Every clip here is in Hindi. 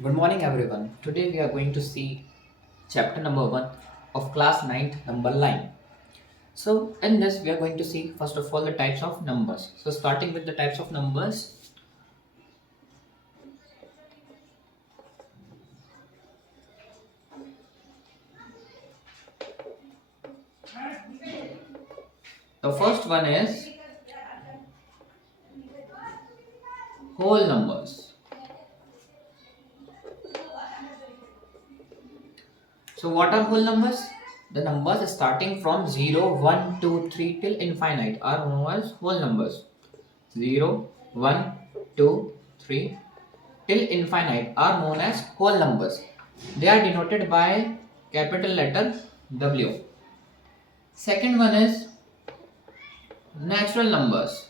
Good morning, everyone. Today we are going to see chapter number 1 of class ninth, number line. So, in this, we are going to see first of all the types of numbers. So, starting with the types of numbers, the first one is whole numbers. So, what are whole numbers? The numbers starting from 0, 1, 2, 3 till infinite are known as whole numbers. 0, 1, 2, 3 till infinite are known as whole numbers. They are denoted by capital letter W. Second one is natural numbers.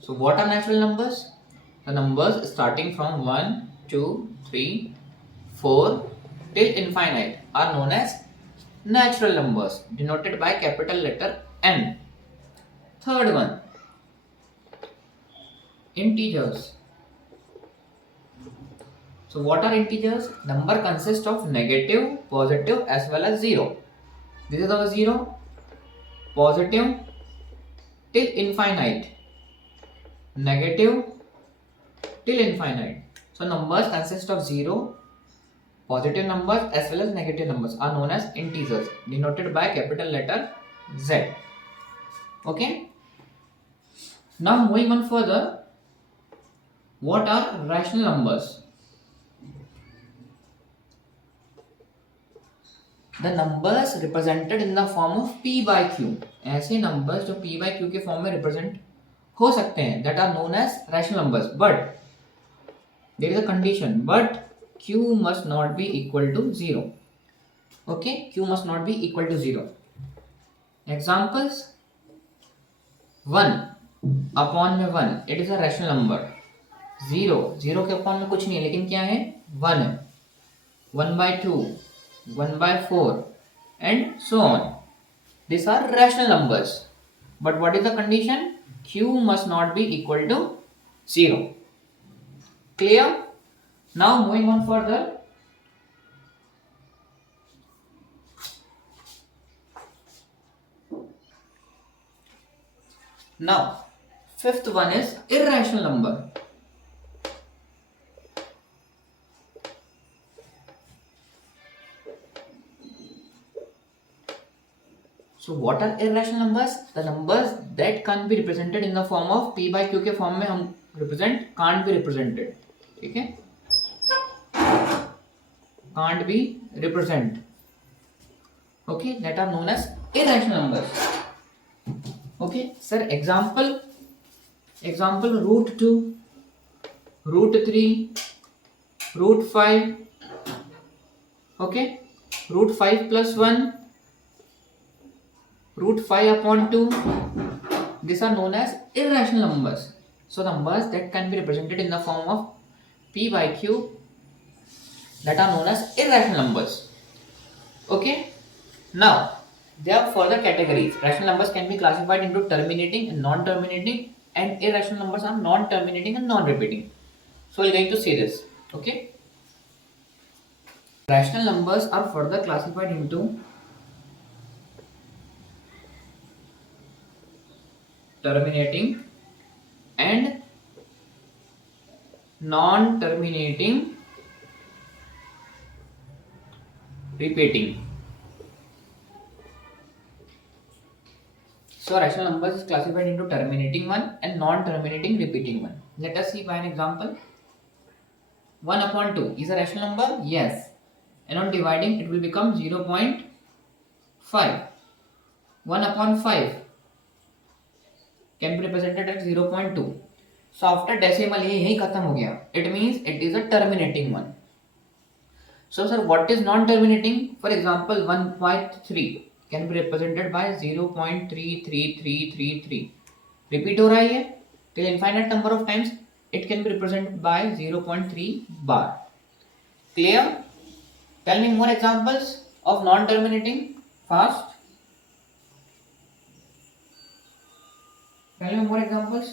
So what are natural numbers? The numbers starting from 1, 2, 3, 4 till infinite are known as natural numbers denoted by capital letter N. Third one, integers. So what are integers? Number consists of negative, positive as well as 0. This is our 0, positive till infinite, negative till infinite. So numbers consist of 0, positive numbers as well as negative numbers are known as integers denoted by capital letter Z. Okay. Now moving on further, what are rational numbers? The numbers represented in the form of p by q. ऐसे numbers जो p by q के form में represent हो सकते हैं that are known as rational numbers, but there is a condition, but q must not be equal to 0. Okay, q must not be equal to 0. Examples: 1 upon में 1 it is a rational number. 0 के अपॉन में कुछ नहीं है लेकिन क्या है 1 है. 1/2, 1/4 and so on. These are rational numbers, but what is the condition? Q must not be equal to 0. Clear? Now moving on further, now fifth one is irrational number. So what are irrational numbers? The numbers that can't be represented in the form of p by q के फॉर्म में हम represent can't be represented. ठीक है, can't be represent. Okay, that are known as irrational numbers. Okay sir, example root 2, root 3, root 5. Okay, root 5 plus 1, root 5 upon 2. These are known as irrational numbers. So numbers that can be represented in the form of p by q, that are known as irrational numbers. Okay, now there are further categories. Rational numbers can be classified into terminating and non-terminating, and irrational numbers are non-terminating and non-repeating. So we're going to see this. Okay, rational numbers are further classified into terminating and non-terminating repeating. So rational numbers is classified into terminating one and non-terminating repeating one. Let us see by an example. 1 upon 2 is a rational number? Yes. And on dividing it will become 0.5. 1 upon 5 can be represented as 0.2. So after decimal ये यही खत्म हो गया. It means it is a terminating one. So sir, what is non-terminating? For example, 1.3 can be represented by 0.33333. Repeat हो रहा है ये till infinite number of times. It can be represented by 0.3 bar. Clear? Tell me more examples of non-terminating fast. Tell me more examples.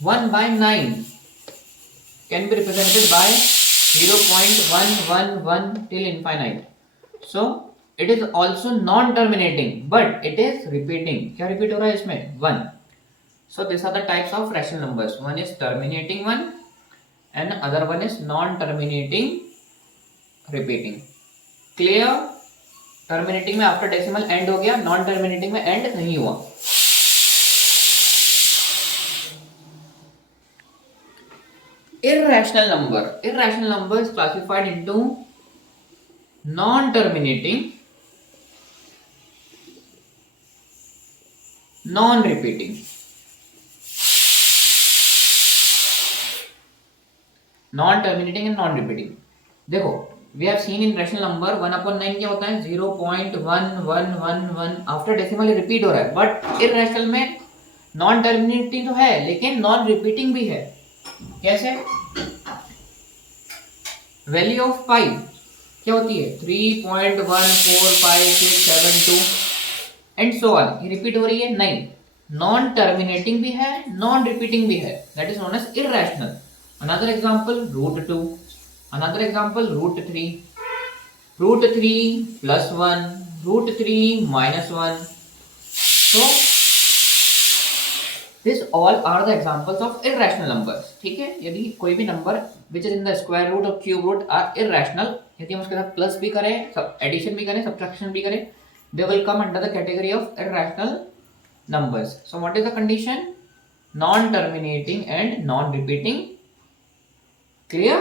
One by 9 can be represented by 0.111 till infinite. So it is also non-terminating, but it is repeating. क्या repeat हो रहा है इसमें? 1. So these are the types of rational numbers. One is terminating one, and other one is non-terminating repeating. Clear? Terminating में after decimal end हो गया, non-terminating में end नहीं हुआ. Irrational number. Irrational number is classified into non-terminating, non-repeating. Non-terminating and non-repeating. देखो, we have seen in rational number 1/9 क्या होता है? 0.1111 आफ्टर डेसिमल रिपीट हो रहा है. बट irrational में नॉन टर्मिनेटिंग तो है, लेकिन नॉन रिपीटिंग भी है. कैसे? वैल्यू ऑफ पाई क्या होती है? 3.14567 एंड सो ऑन. ये रिपीट हो रही है? नहीं. नॉन टर्मिनेटिंग भी है, नॉन रिपीटिंग भी है. That is known as irrational. Another example, √2. Another example, √3. √3 plus 1, √3 minus 1. So this all are the examples of irrational numbers. ठीक है? यदि कोई भी number which is in the square root or cube root are irrational, यदि हम उसके साथ प्लस भी करें, एडिशन भी करें, सब्ट्रैक्शन भी करें, they will come under the category of irrational numbers. So what is the condition? Non-terminating and non-repeating. Clear?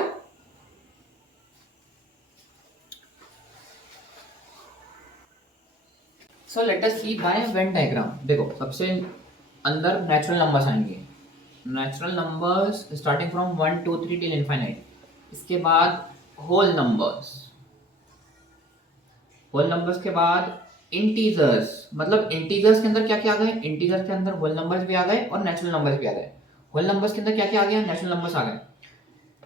So let us see by Venn diagram. देखो, सबसे अंदर नेचुरल नंबर्स आएंगे. Natural numbers starting from 1 2 3 till infinite. इसके बाद होल नंबर्स. होल नंबर्स के बाद इंटीजर्स. मतलब इंटीजर्स के अंदर क्या क्या आ गए? इंटीजर्स के अंदर होल नंबर्स भी आ गए और नेचुरल नंबर्स भी आ गए. होल नंबर्स के अंदर क्या क्या आ गया? नेचुरल नंबर्स आ गए.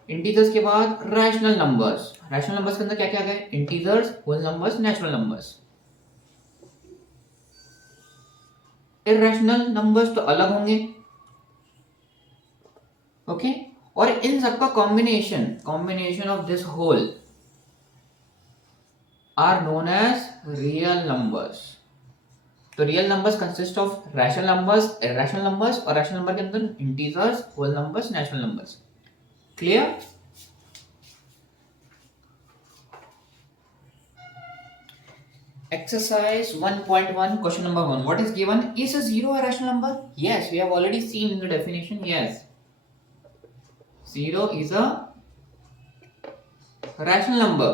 इंटीजर्स के बाद रैशनल नंबर्स. रैशनल नंबर्स के अंदर क्या क्या आ गए? Integers, whole numbers, natural numbers. Irrational numbers तो अलग होंगे. ओके. और इन सबका combination of this whole are known as real numbers. तो real numbers consist of rational numbers, irrational numbers, और रैशनल नंबर के अंदर integers, whole numbers, natural numbers. Clear? Exercise 1.1 question number 1. What is given? Is a zero a rational number? Yes, we have already seen in the definition. Yes, zero is a rational number.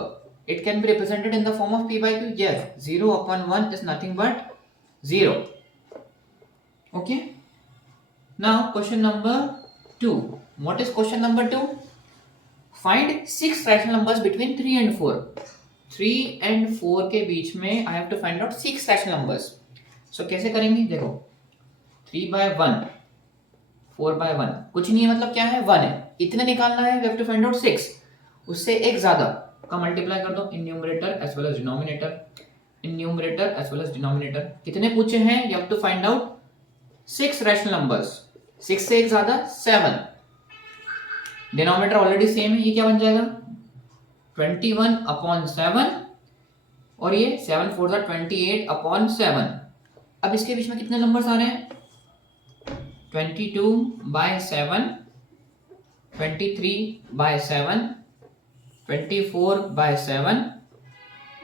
It can be represented in the form of p by q. Yes, 0 upon 1 is nothing but 0. Okay. Now question number 2. What is question number 2? Find 6 rational numbers between 3 and 4. 3 and 4 के बीच में I have to find out 6 rational numbers. So कैसे करेंगे? देखो, 3 by 1, 4 by 1 कुछ नहीं है, मतलब क्या है? 1 है. इतने निकालना है. We have to find out 6. उससे एक ज्यादा का मल्टीप्लाई कर दो in numerator as well as denominator. In numerator as well as denominator. कितने पूछे हैं? You have to find out 6 rational numbers. 6 से एक ज्यादा 7. डिनोमिनेटर ऑलरेडी सेम है. ये क्या बन जाएगा? 21 अपॉन 7, और ये 7 4 28 अपॉन 7. अब इसके बीच में कितने नंबर्स आ रहे हैं? 22 by 7, 23 by 7, 24 by 7,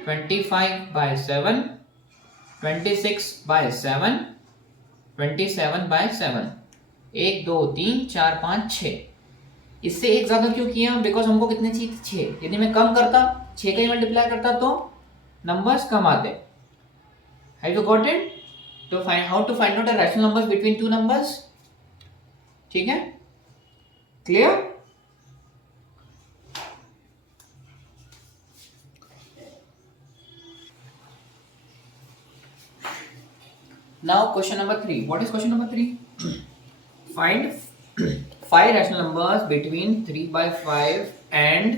25 by 7, 26 by 7, 27 by 7. 1 2 3 4 5 6. इससे एक ज्यादा क्यों किया? बिकॉज हमको कितने चाहिए? 6. यदि मैं कम करता, 6 का ही मल्टीप्लाई करता, तो नंबर्स कम आते. Have you got it? तो how to find out the rational numbers between two numbers. ठीक है? Clear? Now question number 3. What is question number 3? Find 5 rational numbers between 3 by 5 and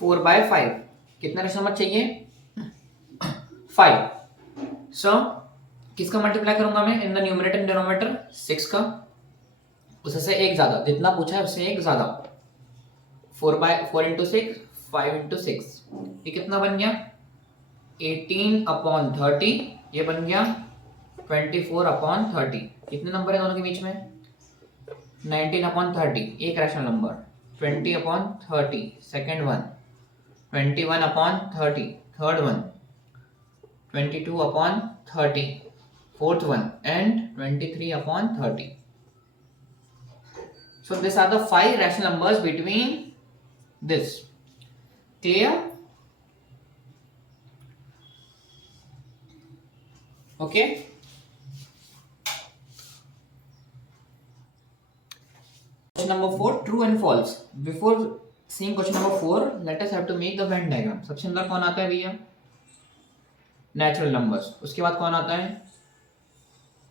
4 by 5. कितना rational नंबर चाहिए? 5। सो किसका मल्टीप्लाई करूंगा मैं in the numerator and denominator? 6 का, उससे एक ज्यादा, जितना पूछा है उससे एक ज्यादा। 4 इंटू 6, 5 इंटू 6, ये कितना बन गया? 18/30। ये बन गया 24/30। कितने नंबर है दोनों के बीच में? 19/30, एक rational number. 20/30 second one, 21/30 third one, 22/30 fourth one, and 23/30. So these are the 5 rational numbers between this. Clear? Okay. Question number 4, true and false. Before seeing question number 4, let us have to make the Venn diagram. सबसे अंदर कौन आता है भैया? Natural numbers. उसके बाद कौन आता है?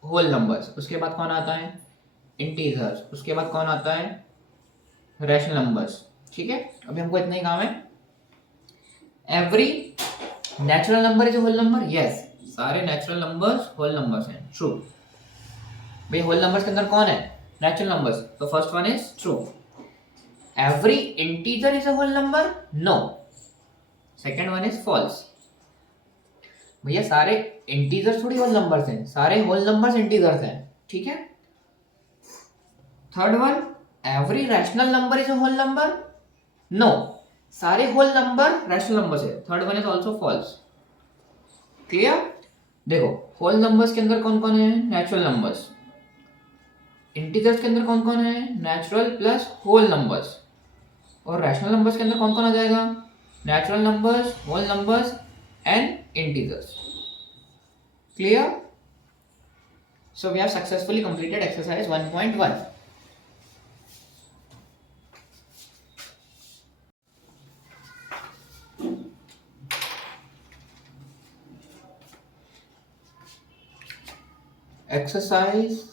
Whole numbers. उसके बाद कौन आता है? इंटीजर्स। उसके बाद कौन आता है? Rational numbers. ठीक है, अभी हमको इतना ही काम है। Every natural number is a whole number. Yes, सारे नेचुरल नंबर्स होल नंबर्स हैं। ट्रू। भाई होल नंबर्स के अंदर कौन है? Natural numbers. तो first one is true. Every integer is a whole number? No. Second one is false. भैया सारे इंटीजर्स थोड़ी होल नंबर्स हैं, सारे होल नंबर्स इंटीजर्स हैं। ठीक है। Third one, every rational number is a whole number? No, सारे होल नंबर रैशनल नंबर्स है। Third one is also false. Clear? देखो होल नंबर्स के अंदर कौन कौन है? Natural numbers. इंटीजर्स के अंदर कौन कौन है? Natural plus whole numbers. और रैशनल नंबर्स के अंदर कौन कौन आ जाएगा? Natural numbers, whole numbers and integers. Clear? So we have successfully completed exercise 1.1. Exercise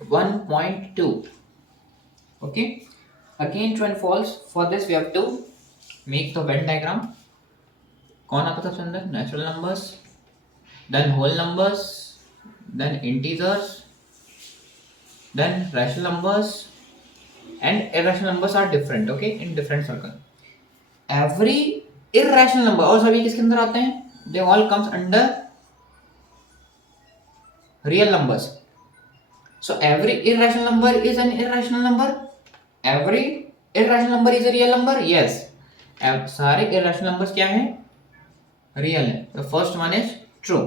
1.2. Okay. Again true and false. For this we have to make the Venn diagram. कौन आता था सबसे अंदर? Natural numbers, then whole numbers, then integers, then rational numbers, and irrational numbers are different. Okay, in different circle. Every irrational number, और सभी किसके अंदर आते हैं? They all comes under real numbers. So every irrational number is an irrational number. Every irrational number is a real number. Yes. सारे irrational numbers क्या हैं? Real है. The first one is true.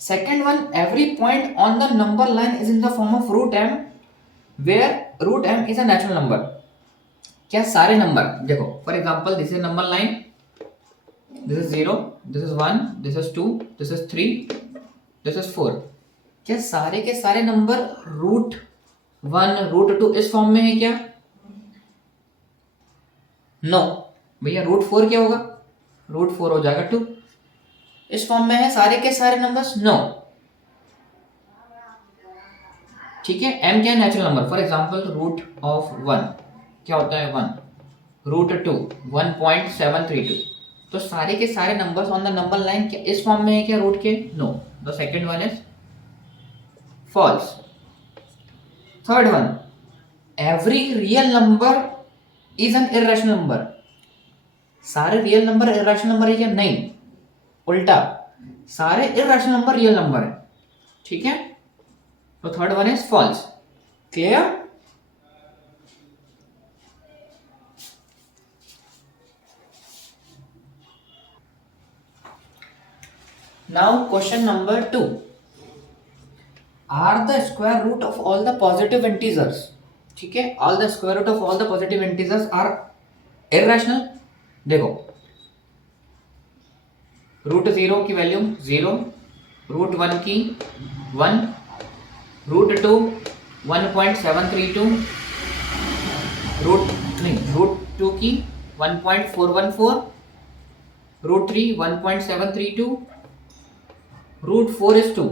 Second one, every point on the number line is in the form of root m, where root m is a natural number. क्या सारे नंबर? देखो for example this is number line, this is 0, this is 1, this is 2, this is 3, this is 4। क्या सारे के सारे नंबर रूट 1 रूट 2 इस फॉर्म में है क्या? नो। भैया रूट 4 क्या होगा? रूट 4 हो जाएगा 2। इस फॉर्म में है सारे के सारे नंबर्स? नो। ठीक है। m क्या है? Natural number. For example root of 1 क्या होता है? 1। रूट 2 1.732। तो सारे के सारे numbers on the number line क्या इस फॉर्म में है क्या रूट के? No. The second one is false. Third one, every real number is an irrational number. सारे रियल नंबर इर्रेशनल नंबर है क्या? नहीं, उल्टा सारे इर्रेशनल नंबर रियल नंबर है। ठीक है। तो third one is false. Clear? Now question number 2. Are the square root of all the positive integers, ठीक है, all the square root of all the positive integers are irrational? देखो रूट 0 की वैल्यू 0, रूट 1 की 1, रूट 2 1.732, रूट 2 की 1.414, रूट 3 1.732, रूट 4 इज 2।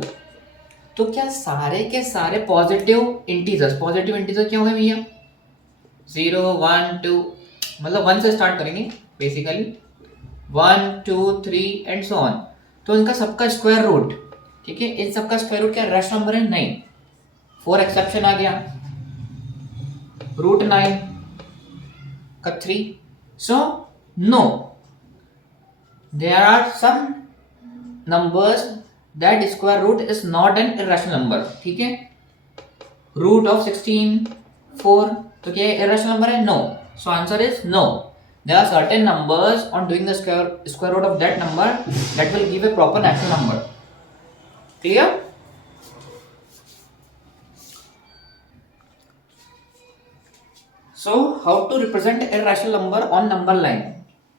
तो क्या सारे के सारे पॉजिटिव इंटीजर्स क्या होंगे भैया? 0 1 2, मतलब 1 से स्टार्ट करेंगे बेसिकली, 1 2 3 एंड सो ऑन। तो इनका सबका स्क्वायर रूट, ठीक है, इन सबका स्क्वायर रूट क्या रैशनल नंबर है? नहीं। 4 एक्सेप्शन आ गया, √9 का 3। So no, there are some numbers that square root is not an irrational number, ठीक है। रूट ऑफ 16 4, तो क्या इरेशनल नंबर है? No. So answer is no. There are certain numbers on doing the square root of that number that will give a proper natural number. Clear? So how to represent irrational number on number line?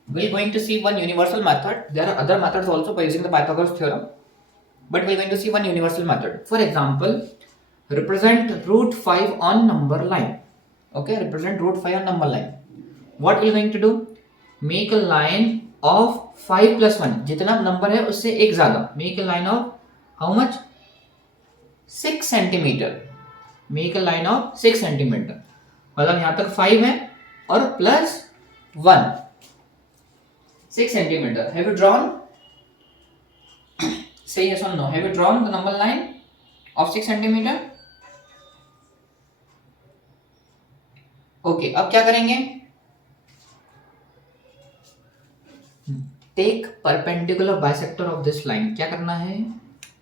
We're going to see one universal method. There are other methods also by using the Pythagoras theorem, but we're going to see one universal method. For example, represent √5 on number line. Okay, represent √5 on number line. What we're going to do? Make a line of 5 plus 1, जितना नंबर है उससे एक ज्यादा. Make a line of how much? 6 centimetre. Make a line of 6 centimetre. मतलब यहां तक 5 है और plus 1, 6 centimetre. Have you drawn? Say yes or no. Have you drawn the number line of 6 centimetre? Okay, अब क्या करेंगे? Take perpendicular bisector of this line. क्या करना है?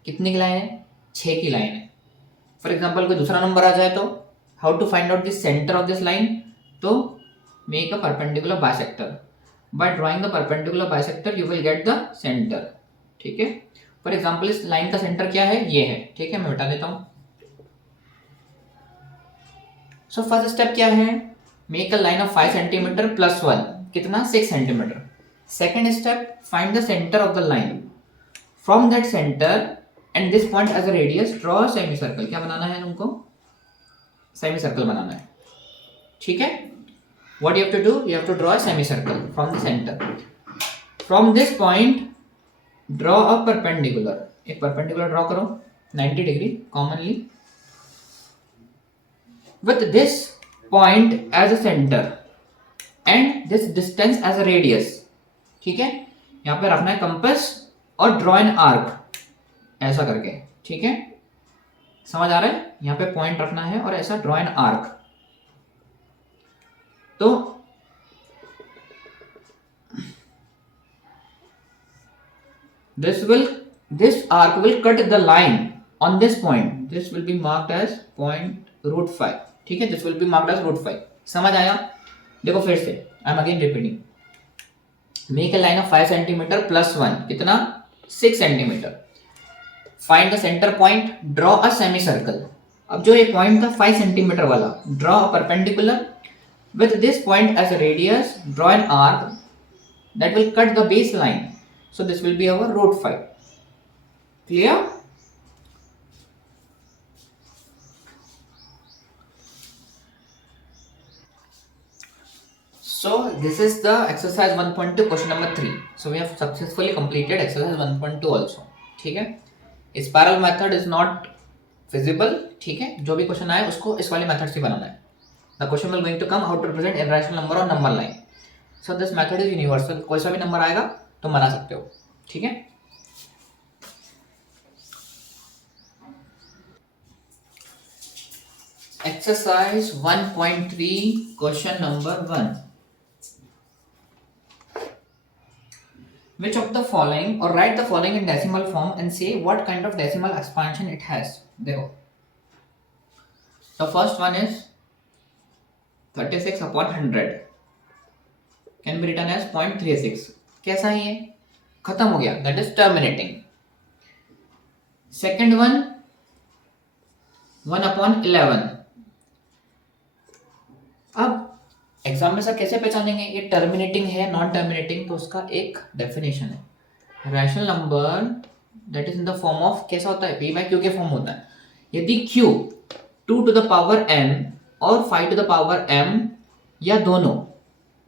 कितनी की लाइन है? 6 की लाइन है. फॉर एग्जाम्पल कोई दूसरा नंबर आ जाए तो how to find out the centre of this line? तो make a perpendicular bisector. By drawing the perpendicular bisector you will get the centre, ठीक है. फॉर एग्जाम्पल इस लाइन का सेंटर क्या है? ये है, ठीक है. मैं बता देता हूं. सो फर्स्ट स्टेप क्या है? Make a line of 5 centimetre plus 1, कितना? 6 centimetre. Second step, find the center of the line. From that center and this point as a radius, draw a semicircle. क्या बनाना है तुमको? Semicircle बनाना है, ठीक है. What you have to do? You have to draw a semicircle from the center. From this point, draw a perpendicular. एक perpendicular draw करो 90 degree commonly. With this point as a center and this distance as a radius. ठीक है. यहां पे रखना है कंपास और ड्रॉ एन आर्क ऐसा करके, ठीक है. समझ आ रहा है? यहां पे पॉइंट रखना है और ऐसा ड्रॉ एन आर्क. तो this arc will cut the line on this point. This will be marked as point √5, ठीक है. This will be marked as √5. समझ आया? देखो फिर से, I am again repeating. Make a line of 5 centimeter plus 1, कितना? 6 centimetre. Find the center point, draw a semicircle. अब जो ये पॉइंट था 5 सेंटीमीटर वाला, draw a perpendicular with this point as a radius, draw an arc that will cut the base line. So this will be our √5. Clear? So this is the exercise 1.2 question number 3. So we have successfully completed exercise 1.2 also. ठीक है. Spiral method is not feasible. ठीक है. जो भी क्वेश्चन आए उसको इस वाले मेथड से बनाना है. The question will going to come how to represent irrational number on number line. So this method is universal. कोई सा भी नंबर आएगा तो बना सकते हो. ठीक है. Exercise 1.3 question number 1. Which of the following, or write the following in decimal form and say what kind of decimal expansion it has. देखो, the first one is 36/100 can be written as 0.36. कैसा है ये? खत्म हो गया, that is terminating. Second one 1/11. अब एग्जाम में सर कैसे पहचानेंगे ये टर्मिनेटिंग है नॉन टर्मिनेटिंग? तो उसका एक डेफिनेशन है. Rational number that is in the form of, कैसा होता है? p/q के फॉर्म होता है. यदि q 2 to the power n और 5 to the power m या दोनों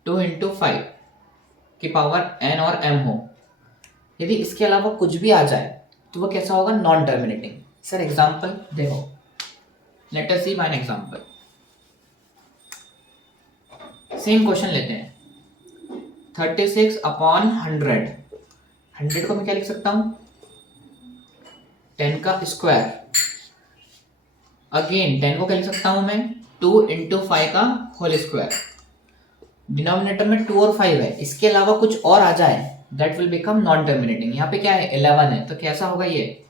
2 into 5 की पावर n और m हो, यदि इसके अलावा कुछ भी आ जाए तो वो कैसा होगा? Non terminating. सर एग्जांपल देखो, लेट अस सी वन एग्जांपल. सेम क्वेश्चन लेते हैं. 36/100. 100 को मैं क्या लिख सकता हूं? 10 का स्क्वायर, अगेन 10 को क्या लिख सकता हूं मैं, 2 इंटू 5 का होल स्क्वायर। डिनोमिनेटर में 2 और 5 है, इसके अलावा कुछ और आ जाए that will become non terminating. यहाँ पे क्या है 11 है, तो कैसा होगा ये,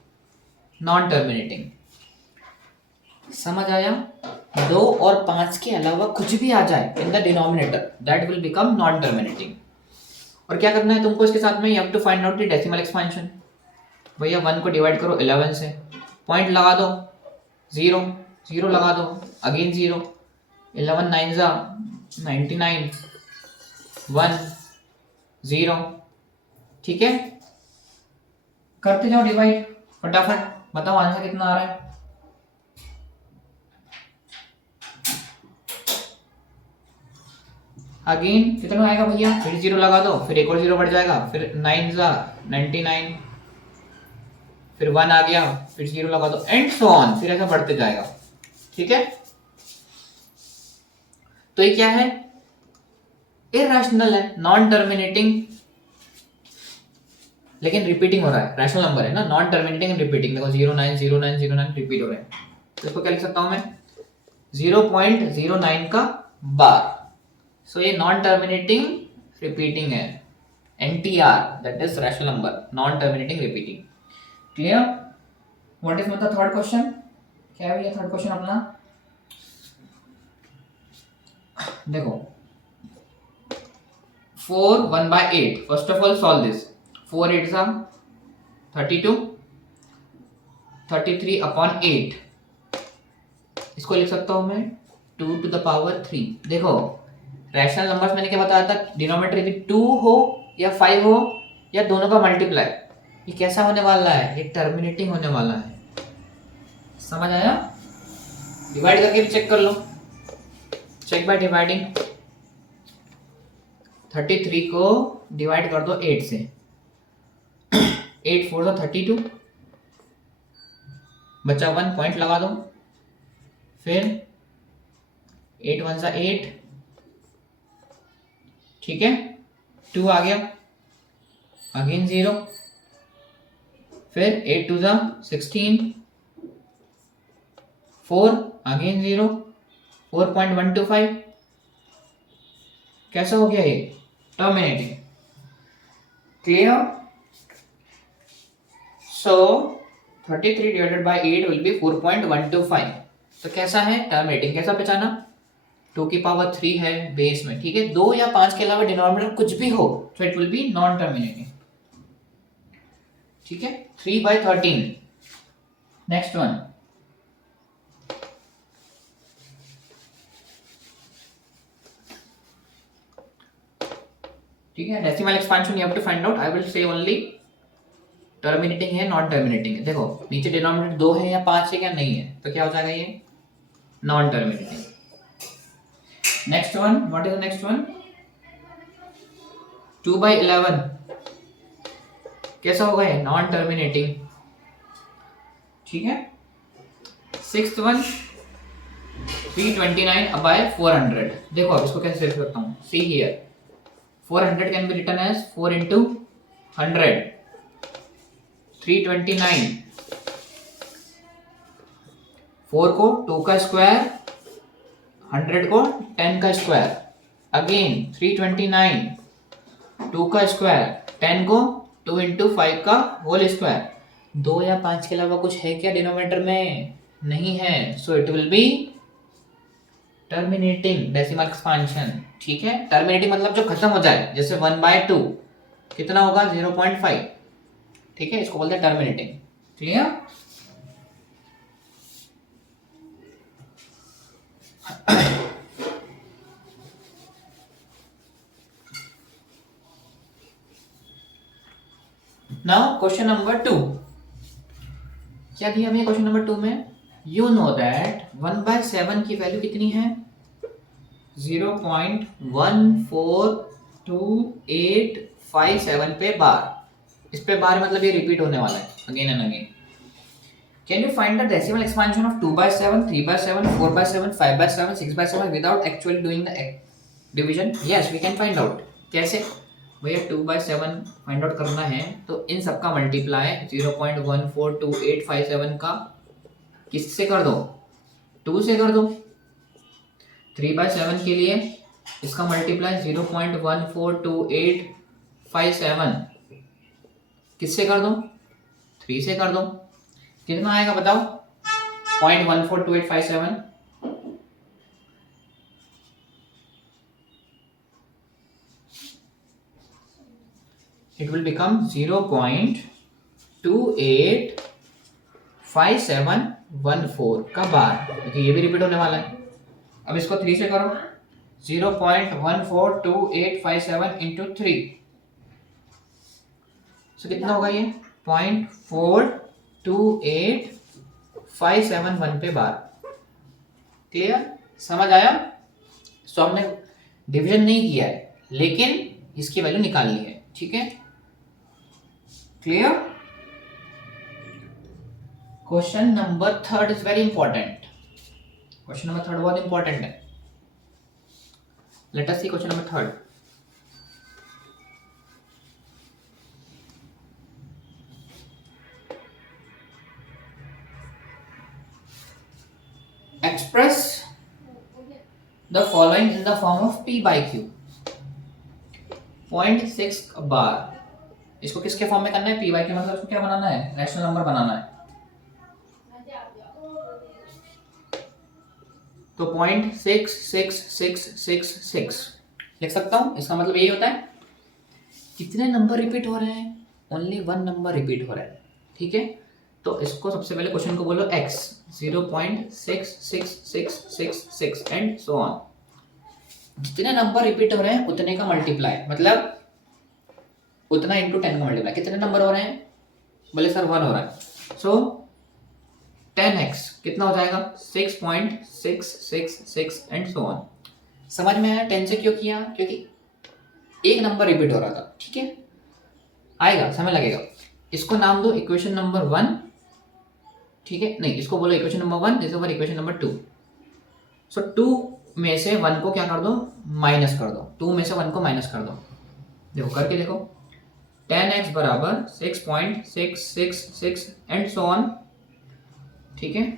नॉन टर्मिनेटिंग। समझ आया? 2 और 5 के अलावा कुछ भी आ जाए in the denominator that will become non terminating. और क्या करना है तुमको इसके साथ में, you have to find out the decimal expansion. भैया 1 को डिवाइड करो 11 से, पॉइंट लगा दो, 0 0 लगा दो, अगेन 0, 11 9 जा 99, 1 0। ठीक है, करते जाओ डिवाइड फटाफट, बताओ आंसर कितना आ रहा है। अगेन कितना आएगा भैया, फिर 0 लगा दो, फिर एक और 0 बढ़ जाएगा, फिर 9 जा 99, फिर 1 आ गया, फिर 0 लगा दो, एंड सो ऑन, फिर ऐसा बढ़ते जाएगा। ठीक है, तो ये क्या है, इरैशनल है, नॉन टर्मिनेटिंग, लेकिन रिपीटिंग हो रहा है, रैशनल नंबर है ना, नॉन टर्मिनेटिंग एंड रिपीटिंग। देखो 090909 रिपीट हो रहे हैं, तो इसको क्या लिख सकता हूं मैं, 0.09 का बार। सो ये नॉन टर्मिनेटिंग रिपीटिंग है, NTR, that is rational number, non terminating repeating. Clear? What is मतलब थर्ड क्वेश्चन, क्या है भैया थर्ड क्वेश्चन अपना, देखो 4 1/8, first of all solve this, 4 8 जा 32, 33 अपॉन 8, इसको लिख सकता हूं मैं 2 to the power 3। देखो रैशनल नंबर्स मैंने क्या बताया था, डिनोमिनेटर यदि 2 हो या 5 हो या दोनों का मल्टीप्लाई, ये कैसा होने वाला है, ये टर्मिनेटिंग होने वाला है। समझ आया? डिवाइड करके भी चेक कर लो, चेक बाय डिवाइडिंग। 33 को डिवाइड कर दो 8 से, 8 4 जा 32, बचा 1, पॉइंट लगा दो, फिर 8 1 जा 8, ठीक है, 2 आ गया, अगेन 0, फिर 8 2 जा 16, 4 अगेन 0, 4.125, कैसा हो गया ये, terminating. Clear? So 33 divided by 8 will be 4.125, तो कैसा है, टर्मिनेटिंग। कैसा पहचाना, 2 की पावर 3 है बेस में, ठीक है, 2 या 5 के अलावा डिनोमिनेटर कुछ भी हो तो it will be non terminating. ठीक है, 3/13, नेक्स्ट वन, ठीक है, decimal expansion you have to find out, I will say only terminating है नॉन टर्मिनेटिंग है। देखो नीचे डिनोमिनेटर 2 है या 5 है क्या, नहीं है, तो क्या हो जाएगा ये, non terminating. Next one, what is the next one, 2/11, कैसा होगा ये, नॉन टर्मिनेटिंग। ठीक है, सिक्स्थ वन 329/400, देखो अब इसको कैसे लिख सकता हूँ, see here 400 can be written as 4 into 100, 329, 4 को 2 का स्क्वायर, 100 को 10 का स्क्वायर, अगेन 329, 2 का स्क्वायर, 10 को 2 into 5 का होल स्क्वायर। 2 या 5 के अलावा कुछ है क्या डिनोमिनेटर में, नहीं है, so it will B terminating decimal expansion. ठीक है, टर्मिनेटिंग मतलब जो खत्म हो जाए, जैसे 1/2 कितना होगा, 0.5, ठीक है, इसको बोलते हैं terminating. Clear? Now question number 2, क्या दिया हमें क्वेश्चन नंबर 2 में, यू नो दैट 1/7 की वैल्यू कितनी है, 0.142857 पे बार, इस पे बार मतलब ये रिपीट होने वाला है again and again. Can you find the decimal expansion of 2/7, 3/7, 4/7, 5/7, 6/7 without actually doing the division? Yes we can find out. कैसे? भैया 2/7 फाइंड आउट करना है तो इन सबका मल्टीप्लाई 0.142857 का किससे कर दो, 2 से कर दो। 3/7 के लिए इसका मल्टीप्लाई 0.142857 किससे कर दो, 3 से कर दो। कितना आएगा बताओ, 0.142857। it will become 0.285714 का बार, क्योंकि ये भी रिपीट होने वाला है। अब इसको 3 से करो, 0.142857 इंटू 3, सो कितना होगा ये 0.428571 पे बार। क्लियर, समझ आया। सो हमने डिवीजन नहीं किया है लेकिन इसकी वैल्यू निकालनी है, ठीक है। Clear. Question number 3 is very important. Question number 3 बहुत इंपॉर्टेंट है। Let us see question number 3। express the following in the form of p by q 0.6 बार। इसको किसके फॉर्म में करना है, p by q, मतलब इसको क्या बनाना है, रैशनल नंबर बनाना है। तो 0.66666 लिख सकता हूं। इसका मतलब यही होता है कितने नंबर रिपीट हो रहे हैं, ओनली 1 नंबर रिपीट हो रहा है, ठीक है। तो इसको सबसे पहले क्वेश्चन को बोलो x 0.66666 एंड सो ऑन। जितने नंबर रिपीट हो रहे हैं उतने का मल्टीप्लाई, मतलब उतना इंटू 10 का मल्टीप्लाई। कितने नंबर हो रहे हैं, बोले सर 1 हो रहा है, सो 10x कितना हो जाएगा 6.666 एंड सो ऑन। समझ में आया 10 से क्यों किया, क्योंकि एक नंबर रिपीट हो रहा था, ठीक है। आएगा, समय लगेगा। इसको नाम दो इक्वेशन नंबर 1, ठीक है। नहीं, इसको बोलो equation number 1, this is equation number 2। सो 2 में से 1 को क्या कर दो, माइनस कर दो। 2 में से 1 को माइनस कर दो, देखो करके देखो। 10x बराबर 6.666 एंड सो ऑन, ठीक है।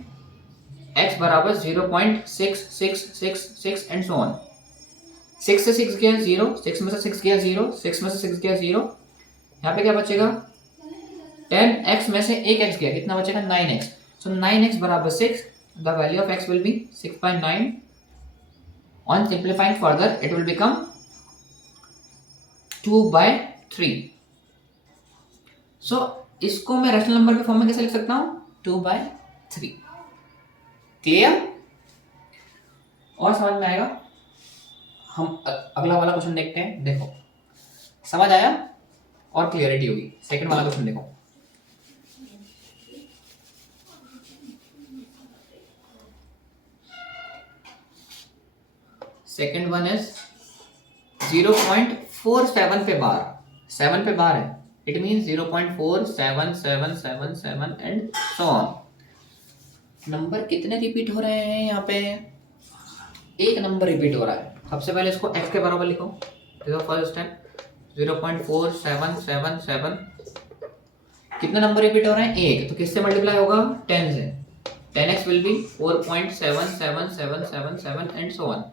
x बराबर 0.6666 एंड सो ऑन। 6 से 6 गया 0, 6 में से 6 गया 0, 6 में से 6 गया 0। यहाँ पे क्या बचेगा, 10x में से एक x गया, कितना बचेगा 9x। सो 9x बराबर 6, the value of x will be 6/9। On simplifying further it will become 2/3। सो इसको मैं रैशनल नंबर के फॉर्म में कैसे लिख सकता हूँ, 2/3। क्लियर, और समझ में आएगा। हम अगला वाला क्वेश्चन देखते हैं। देखो समझ आया और क्लियरिटी होगी। सेकंड वाला क्वेश्चन देखो। सेकंड वन इज 0.47 पे बार, 7 पे बार है, it mean 0.47777 and so on. Number कितने रिपीट हो रहे हैं, यहाँ पे एक नंबर रिपीट हो रहा है। सबसे पहले इसको x के बराबर लिखो, फर्स्ट स्टेप 0.4777। कितने नंबर रिपीट हो रहे हैं, एक, तो किससे मल्टीप्लाई होगा, 10 से। 10x will be 4.77777 and so on.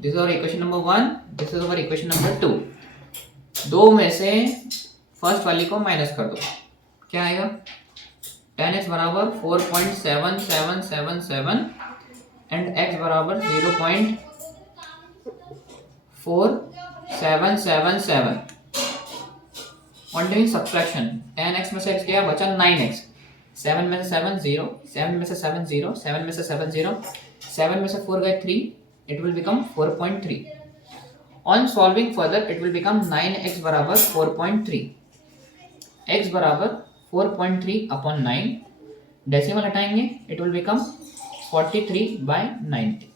This is our equation number 1, this is our equation number 2। दो में से फर्स्ट वाली को माइनस कर दो, क्या आएगा, 10x बराबर 4.7777 एंड x बराबर 0.4777। ऑन डूइंग सब्ट्रैक्शन 10x में से x गया, बचा 9x। 7 में से 7 0, 7 में से 7 0, 7 में से 7 0, 7 में से 4 गए 3, it will become 4.3। on solving further it will become 9x बराबर 4.3। x बराबर 4.3 upon 9, डेसिमल हटाएंगे, it will become 43/90।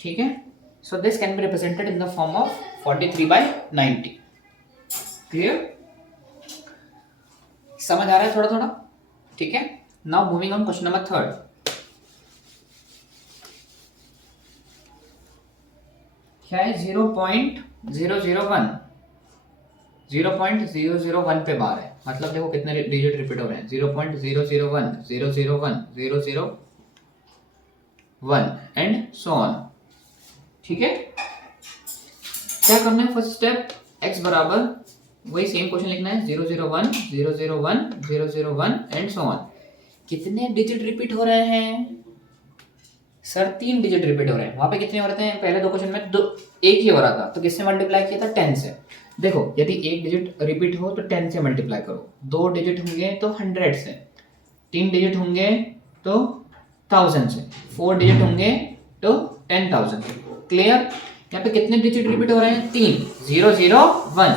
ठीक है, so this can be represented in the form of 43/90। Clear, समझ आ रहा है थोड़ा थोड़ा, ठीक है। Now moving on question number 3। क्या है 0.001, 0.001 पे बार है, मतलब देखो कितने डिजिट रिपीट हो रहे हैं, 0.001 001 001 एंड सो ऑन। ठीक है, क्या करना है, फर्स्ट स्टेप x बराबर वही सेम क्वेश्चन लिखना है, 001 001 001 एंड सो ऑन। कितने डिजिट रिपीट हो रहे हैं सर, 3 डिजिट रिपीट हो रहे हैं। वहां पे कितने हो रहे हैं, पहले दो क्वेश्चन में दो एक ही हो रहा था, तो किससे मल्टीप्लाई किया था, 10 से। देखो यदि एक डिजिट रिपीट हो तो 10 से मल्टीप्लाई करो, 2 डिजिट होंगे तो 100 से, 3 डिजिट होंगे तो 1000 से, 4 डिजिट होंगे तो 10,000। क्लियर, यहाँ पे कितने डिजिट रिपीट हो रहे हैं, 3, 0 0 1,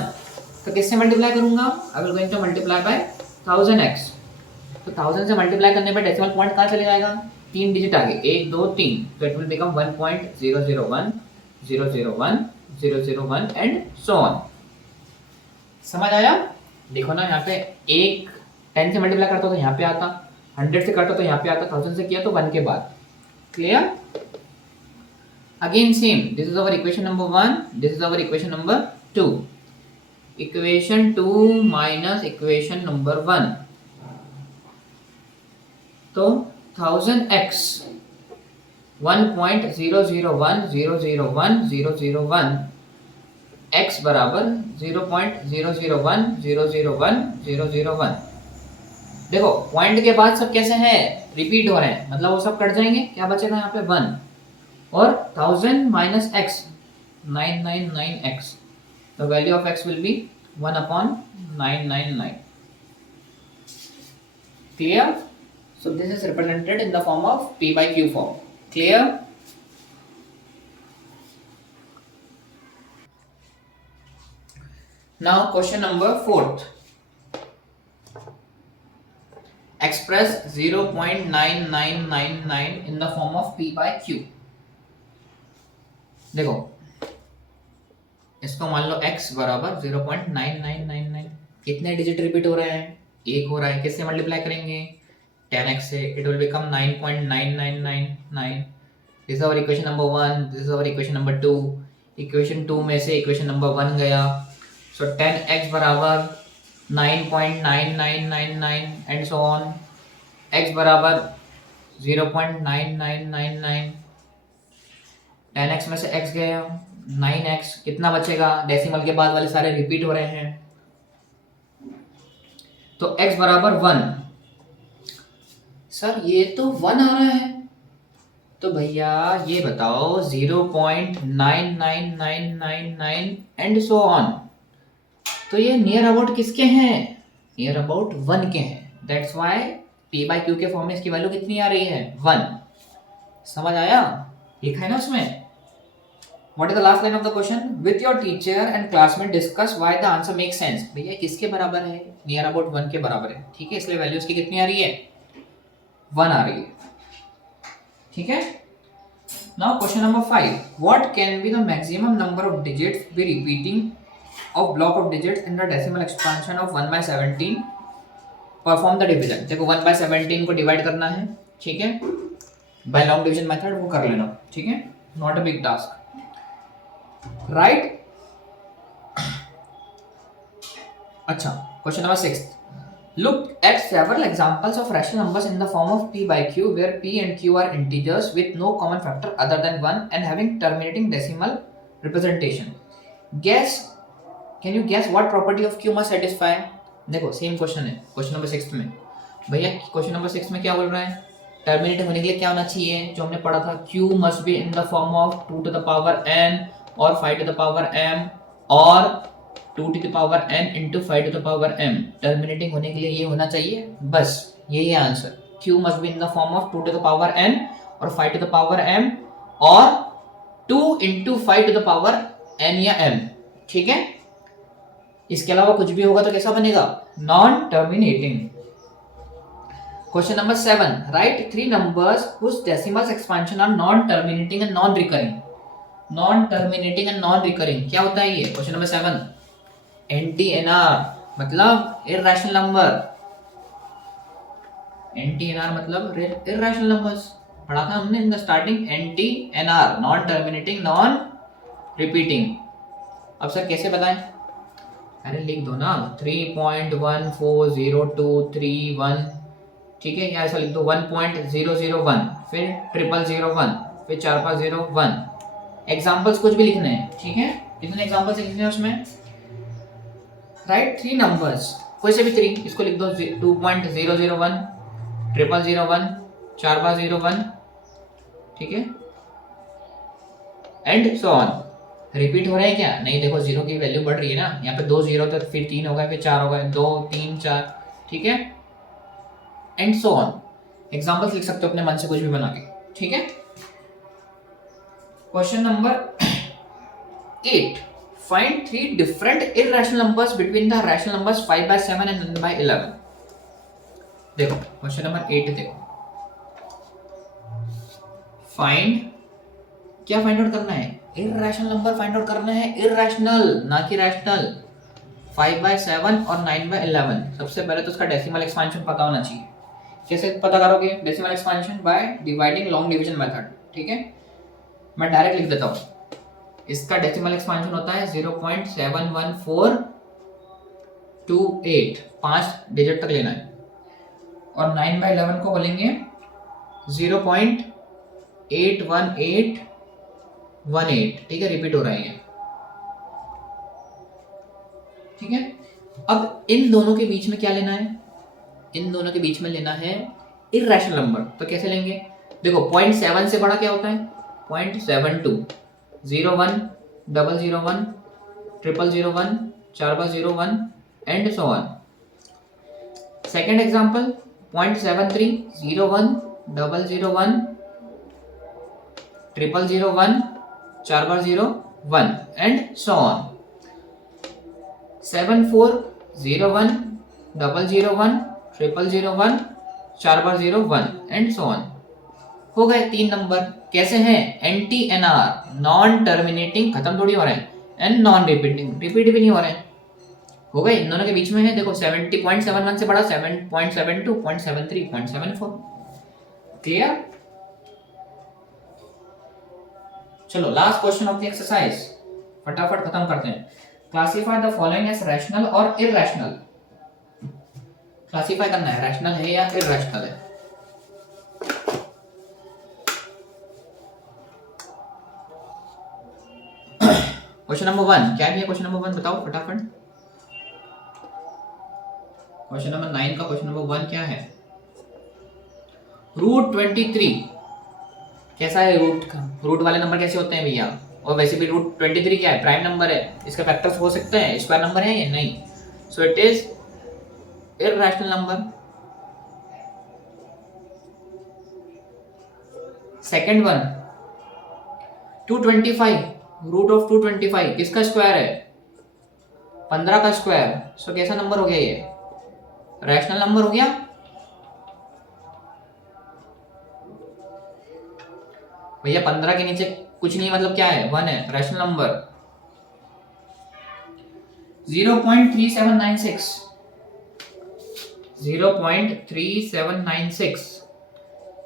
तो किससे मल्टीप्लाई करूंगा, I will going to multiply by 1000x। तो 1000 से मल्टीप्लाई करने पर डेसिमल पॉइंट कहाँ चले जाएगा, 3 डिजिट आगे, 1 2 3, तो it will become 1.001 001 001 and so on. समझ आया, देखो ना यहाँ पे एक 10 से मल्टीप्लाई करता तो यहाँ पे आता, 100 से करता तो यहाँ पे आता, 1000 से किया तो 1 के बाद। Clear, again same, this is our equation number 1, this is our equation number 2, equation 2 minus equation number 1, तो 1000x 1.001 001 001 x बराबर 0.001 001 001। देखो पॉइंट के बाद सब कैसे हैं, रिपीट हो रहे हैं, मतलब वो सब कट जाएंगे, क्या बचेगा यहाँ पे 1, और 1000 minus x 999x, the value of x will be 1/999। clear, so this is represented in the form of p by q form। clear, now question number 4th, express 0.9999 in the form of p by q। देखो इसको मान लो x बराबर 0.9999, कितने डिजिट रिपीट हो रहे हैं, एक हो रहा है, किससे मल्टीप्लाई करेंगे, 10x से, it will become 9.9999। This is our equation number 1, this is our equation number 2, equation 2 में से इक्वेशन नंबर 1 गया, सो 10x बराबर 9.9999 एंड सो ऑन, x बराबर 0.9999, 10x में से x गया 9x, कितना बचेगा, डेसिमल के बाद वाले सारे रिपीट हो रहे हैं, तो x बराबर 1। सर ये तो 1 आ रहा है, तो भैया ये बताओ 0.99999 एंड सो ऑन, तो ये नियर अबाउट किसके हैं, नियर अबाउट 1 के हैं, that's why p by q के फॉर्म में इसकी वैल्यू कितनी आ रही है, 1। समझ आया, लिखा है ना उसमें। What is the last line of the question? With your teacher and classmate discuss why the answer makes sense। भैया किसके बराबर है, नियर अबाउट 1 के बराबर है, ठीक है, इसलिए वैल्यू इसकी कितनी आ रही है, 1 आ रही है, ठीक है। Now question number 5, what can be the maximum number of digits be repeating of block of digits in the decimal expansion of 1/17? Perform the division। देखो 1/17 को डिवाइड करना है, ठीक है, बाय लॉन्ग डिवीजन मेथड, वो कर लेना, ठीक है, not a big task, right. अच्छा, question number 6, look at several examples of rational numbers in the form of p by q where p and q are integers with no common factor other than 1 and having terminating decimal representation। can you guess what property of q must satisfy। देखो सेम क्वेश्चन है क्वेश्चन नंबर 6 में, भैया क्वेश्चन नंबर 6 में क्या बोल रहा है, टर्मिनेट होने के लिए क्या होना चाहिए, जो हमने पढ़ा था, q must be in the form of 2 to the power n और 5 to the power m और 2 to the power n into 5 to the power m। Terminating होने के लिए ये होना चाहिए, बस यही है answer, q must be in the form of 2 to the power n और 5 to the power m और 2 into 5 to the power n या m, ठीक है। इसके अलावा कुछ भी होगा तो कैसा बनेगा, non terminating. Question number 7, right 3 numbers whose decimals expansion are non terminating and non recurring। Non terminating and non recurring क्या होता है ये, क्वेश्चन नंबर 7, NTNR मतलब इररेशनल नंबर, NTNR मतलब इररेशनल नंबर्स, पढ़ा था हमने in the starting, NTNR non terminating non repeating. अब सर कैसे बताएं, अरे लिख दो ना, 3.140231, ठीक है, या ऐसा लिख दो 1.001, फिर 0001, फिर 4501। एग्जाम्पल्स कुछ भी लिखने हैं, ठीक है, कितने एग्जाम्पल्स लिखने हैं उसमें, राइट 3 नंबर्स, कोई से भी 3, इसको लिख दो 2.001, 0001, 4501, ठीक है, एंड सो ऑन। रिपीट हो रहे हैं क्या, नहीं, देखो जीरो की वैल्यू बढ़ रही है ना, यहाँ पे 2 जीरो तो फिर 3 हो गए, फिर 4 हो गए, 2 3 4, ठीक है, एंड सो ऑन। एग्जाम्पल्स लिख सकते हो अपने मन से कुछ भी बना के, ठीक है। Question number 8, find 3 different irrational numbers between the rational numbers 5/7 and 9/11। देखो क्वेश्चन नंबर 8 देखो, फाइंड, क्या फाइंड आउट करना है, इररेशनल नंबर फाइंड आउट करना है, इररेशनल ना कि रैशनल। 5/7 और 9/11, सबसे पहले तो उसका डेसिमल एक्सपेंशन पता होना चाहिए। कैसे पता करोगे decimal expansion, by dividing long division method, ठीक है। मैं डायरेक्ट लिख देता हूँ, इसका डेसिमल एक्सपेंशन होता है 0.71428, 5 डिजिट तक लेना है, और 9/11 को बोलेंगे 0.81818, ठीक है, रिपीट हो रहा है ये, ठीक है। अब इन दोनों के बीच में क्या लेना है, इन दोनों के बीच में लेना है इररेशनल नंबर। तो कैसे लेंगे, देखो 0.7 से बड़ा क्या होता है, 0.72, 01, 001, 0001, 4501, and so on. Second example 0.73, 01, 001, 0001, 4501, and so on. 74, 01, 001, 0001, 4501, and so on. हो गए 3 नंबर। कैसे हैं, एंटी एनआर, नॉन टर्मिनेटिंग, खत्म थोड़ी हो रहे हैं, एंड नॉन रिपीटिंग, रिपीट भी नहीं हो रहे हैं। हो गए, इन दोनों के बीच में है, देखो 70.71 से बड़ा 7.72, 0.73, 0.74। क्लियर। चलो last question of the exercise, फटाफट खत्म करते हैं। Classify the following as rational और इररेशनल। क्लासिफाई करना है, रैशनल है या इररेशनल है। क्वेश्चन नंबर 1 क्या है, क्वेश्चन नंबर 1 बताओ फटाफट। क्वेश्चन नंबर 9 का क्वेश्चन नंबर 1 क्या है, √23 कैसा है, रूट का, रूट वाले नंबर कैसे होते हैं भैया, और वैसे भी √23 क्या है, प्राइम नंबर है, इसके फैक्टर्स हो सकते हैं, स्क्वायर नंबर है या नहीं, so it is irrational number. Second one 225, √225 किसका स्क्वायर है, 15 का स्क्वायर, सो कैसा नंबर हो गया ये, रैशनल नंबर हो गया। भैया 15 के नीचे कुछ नहीं, मतलब क्या है, 1 है, रैशनल नंबर। 0.3796, 0.3796,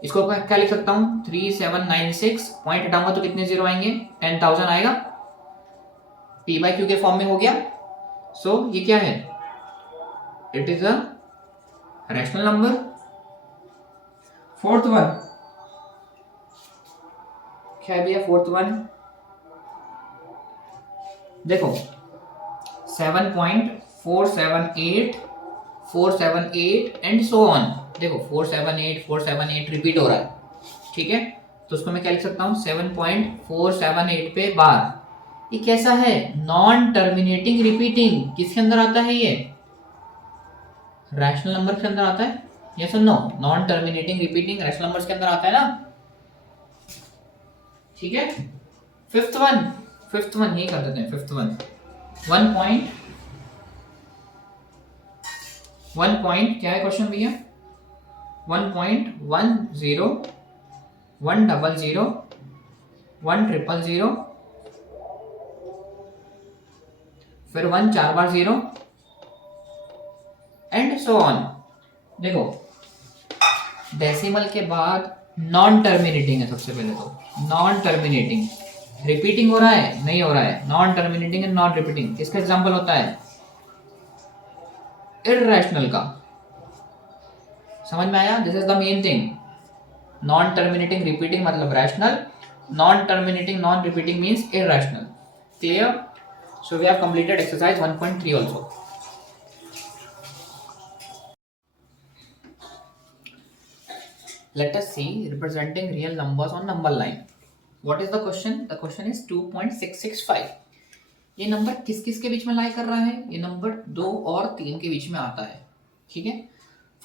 इसको क्या लिख सकता हूं, 3796, पॉइंट हटाऊंगा तो कितने जीरो आएंगे, 10,000 आएगा, p/q के फॉर्म में हो गया। सो ये क्या है, it is a rational number. Fourth one क्या है भैया, फोर्थ वन देखो 7.478, 478 एंड सो ऑन। देखो 478, 478 रिपीट हो रहा है, ठीक है, तो उसको मैं क्या लिख सकता हूँ, 7.478 पे बार। ये कैसा है, नॉन टर्मिनेटिंग रिपीटिंग, किसके अंदर आता है ये, रैशनल नंबर के अंदर आता है, यस और no, non terminating repeating rational numbers के अंदर आता है ना, ठीक है। फिफ्थ वन ही कर देते हैं, फिफ्थ वन 1 पॉइंट क्या है क्वेश्चन भैया, 1.10, 100, 100, फिर 1 4 बार 0 एंड सो ऑन। देखो डेसिमल के बाद नॉन टर्मिनेटिंग है, सबसे पहले तो नॉन टर्मिनेटिंग, रिपीटिंग हो रहा है नहीं हो रहा है, non terminating and non repeating, किसका एग्जांपल होता है, इररेशनल का। समझ में आया? This is the main thing. Non terminating repeating मतलब rational, non terminating non repeating means irrational. Clear? So we have completed exercise 1.3 also. Let us see representing real numbers on number line. What is the question? The question is 2.665. ये नंबर किस किस के बीच में लाई कर रहा है? ये नंबर 2 और 3 के बीच में आता है। ठीक है।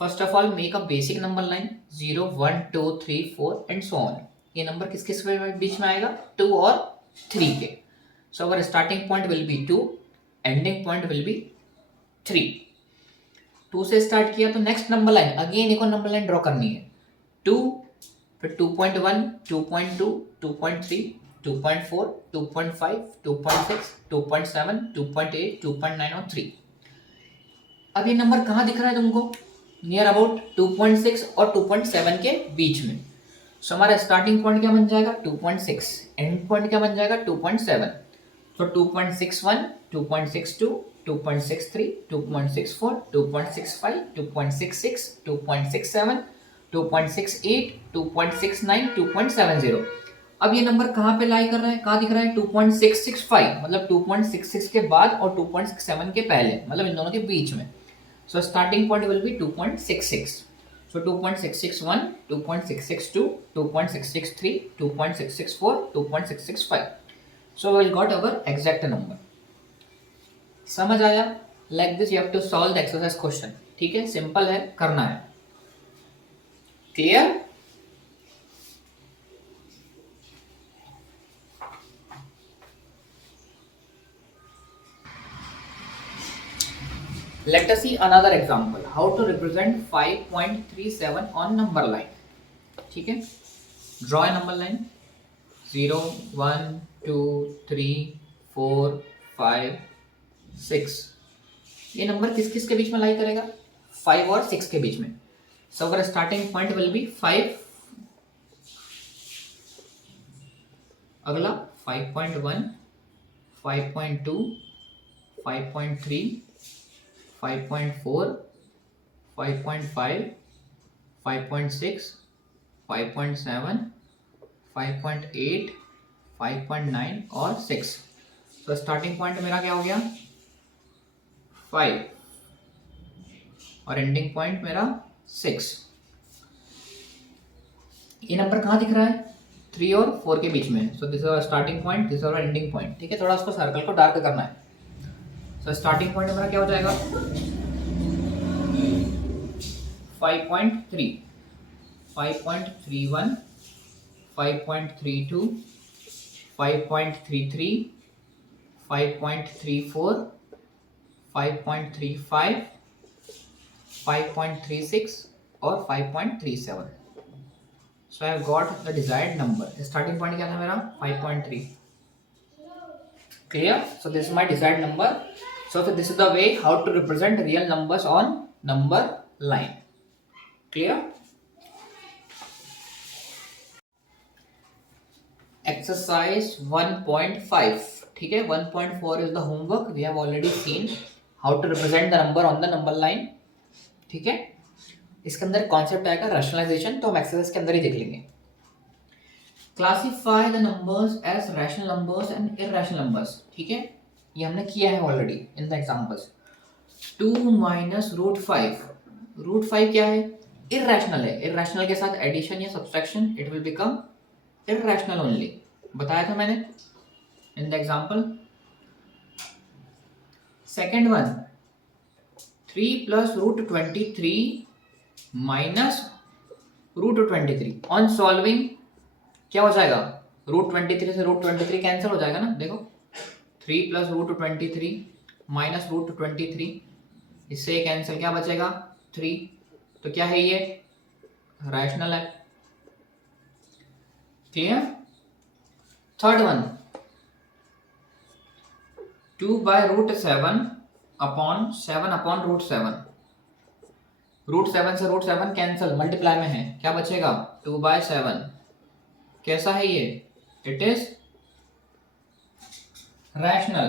First of all make a basic number line 0, 1, 2, 3, 4 and so on. ये नंबर किस किस के बीच में आएगा? 2 और 3 के। So our starting point will be 2, ending point will be 3। 2 से स्टार्ट किया तो नेक्स्ट नंबर लाइन अगेन एक और नंबर लाइन ड्रॉ करनी है। 2, फिर 2.1, 2.2, 2.3, 2.4, 2.5, 2.6, 2.7, 2.8, 2.9 और 3। अब ये नंबर कहाँ दिख रहा है तुमको? नियर अबाउट 2.6 और 2.7 के बीच में। सो हमारा स्टार्टिंग पॉइंट क्या बन जाएगा? 2.6, एंड पॉइंट क्या बन जाएगा? 2.7। तो 2.61, 2.62, 2.63, 2.64, 2.65, 2.66, 2.67, 2.68, 2.69, 2.70। अब ये नंबर कहाँ पे लाई कर रहा है? कहाँ दिख रहा है? 2.665 मतलब 2.66 के बाद और 2.67 के पहले, मतलब इन दोनों के बीच में। So starting point will B 2.66। So 2.661, 2.662, 2.663, 2.664, 2.665. So we got our exact number. समझ आया? Like this you have to solve the exercise question. ठीक है, सिंपल है, करना है। Clear? Let us see another example. How to represent 5.37 on number line. ठीक है, draw a number line 0, 1, 2, 3, 4, 5, 6। ये नंबर किस किस के बीच में लाई करेगा? 5 और 6 के बीच में। सो our starting point will B 5, अगला 5.1, 5.2, 5.3, 5.4, 5.5, 5.6, 5.7, 5.8, 5.9 और 6। तो स्टार्टिंग पॉइंट मेरा क्या हो गया? 5 और एंडिंग पॉइंट मेरा 6। ये नंबर कहाँ दिख रहा है? 3 और 4 के बीच में। So this is starting point, this is ending point. ठीक है, थोड़ा उसको सर्कल को डार्क करना है। सो स्टार्टिंग पॉइंट मेरा क्या हो जाएगा? 5.3, 5.31, 5.32, 5.33, 5.34, 5.35, 5.36 और 5.37। So I have got the desired number. Starting point क्या था मेरा? 5.3. Clear? So this is my desired number. So this is the way how to represent real numbers on number line. Clear? Exercise 1.5. ठीक है, 1.4 is the homework. We have already seen how to represent the number on the number line. ठीक है, इसके अंदर कॉन्सेप्ट आएगा रैशनलाइजेशन, तो हम एक्सरसाइज के अंदर ही देख लेंगे। Classify the numbers as rational numbers and irrational numbers. ठीक है, ये हमने किया है already in the examples. 2 minus root 5, root 5 क्या है? इररेशनल है। इररेशनल के साथ एडिशन या subtraction it will become irrational only. बताया था मैंने in the example. Second one 3 plus root 23 minus root 23 on solving क्या हो जाएगा? रूट 23 से रूट 23 कैंसिल हो जाएगा ना। देखो 3 प्लस रूट 23 माइनस रूट 23, इससे कैंसिल, क्या बचेगा? 3। तो क्या है ये? रैशनल है। Clear? Third one 2 by root 7 upon 7 upon root 7। Root 7 से रूट 7 कैंसिल, मल्टीप्लाई में है, क्या बचेगा? 2 बाय 7। कैसा है ये? It is rational.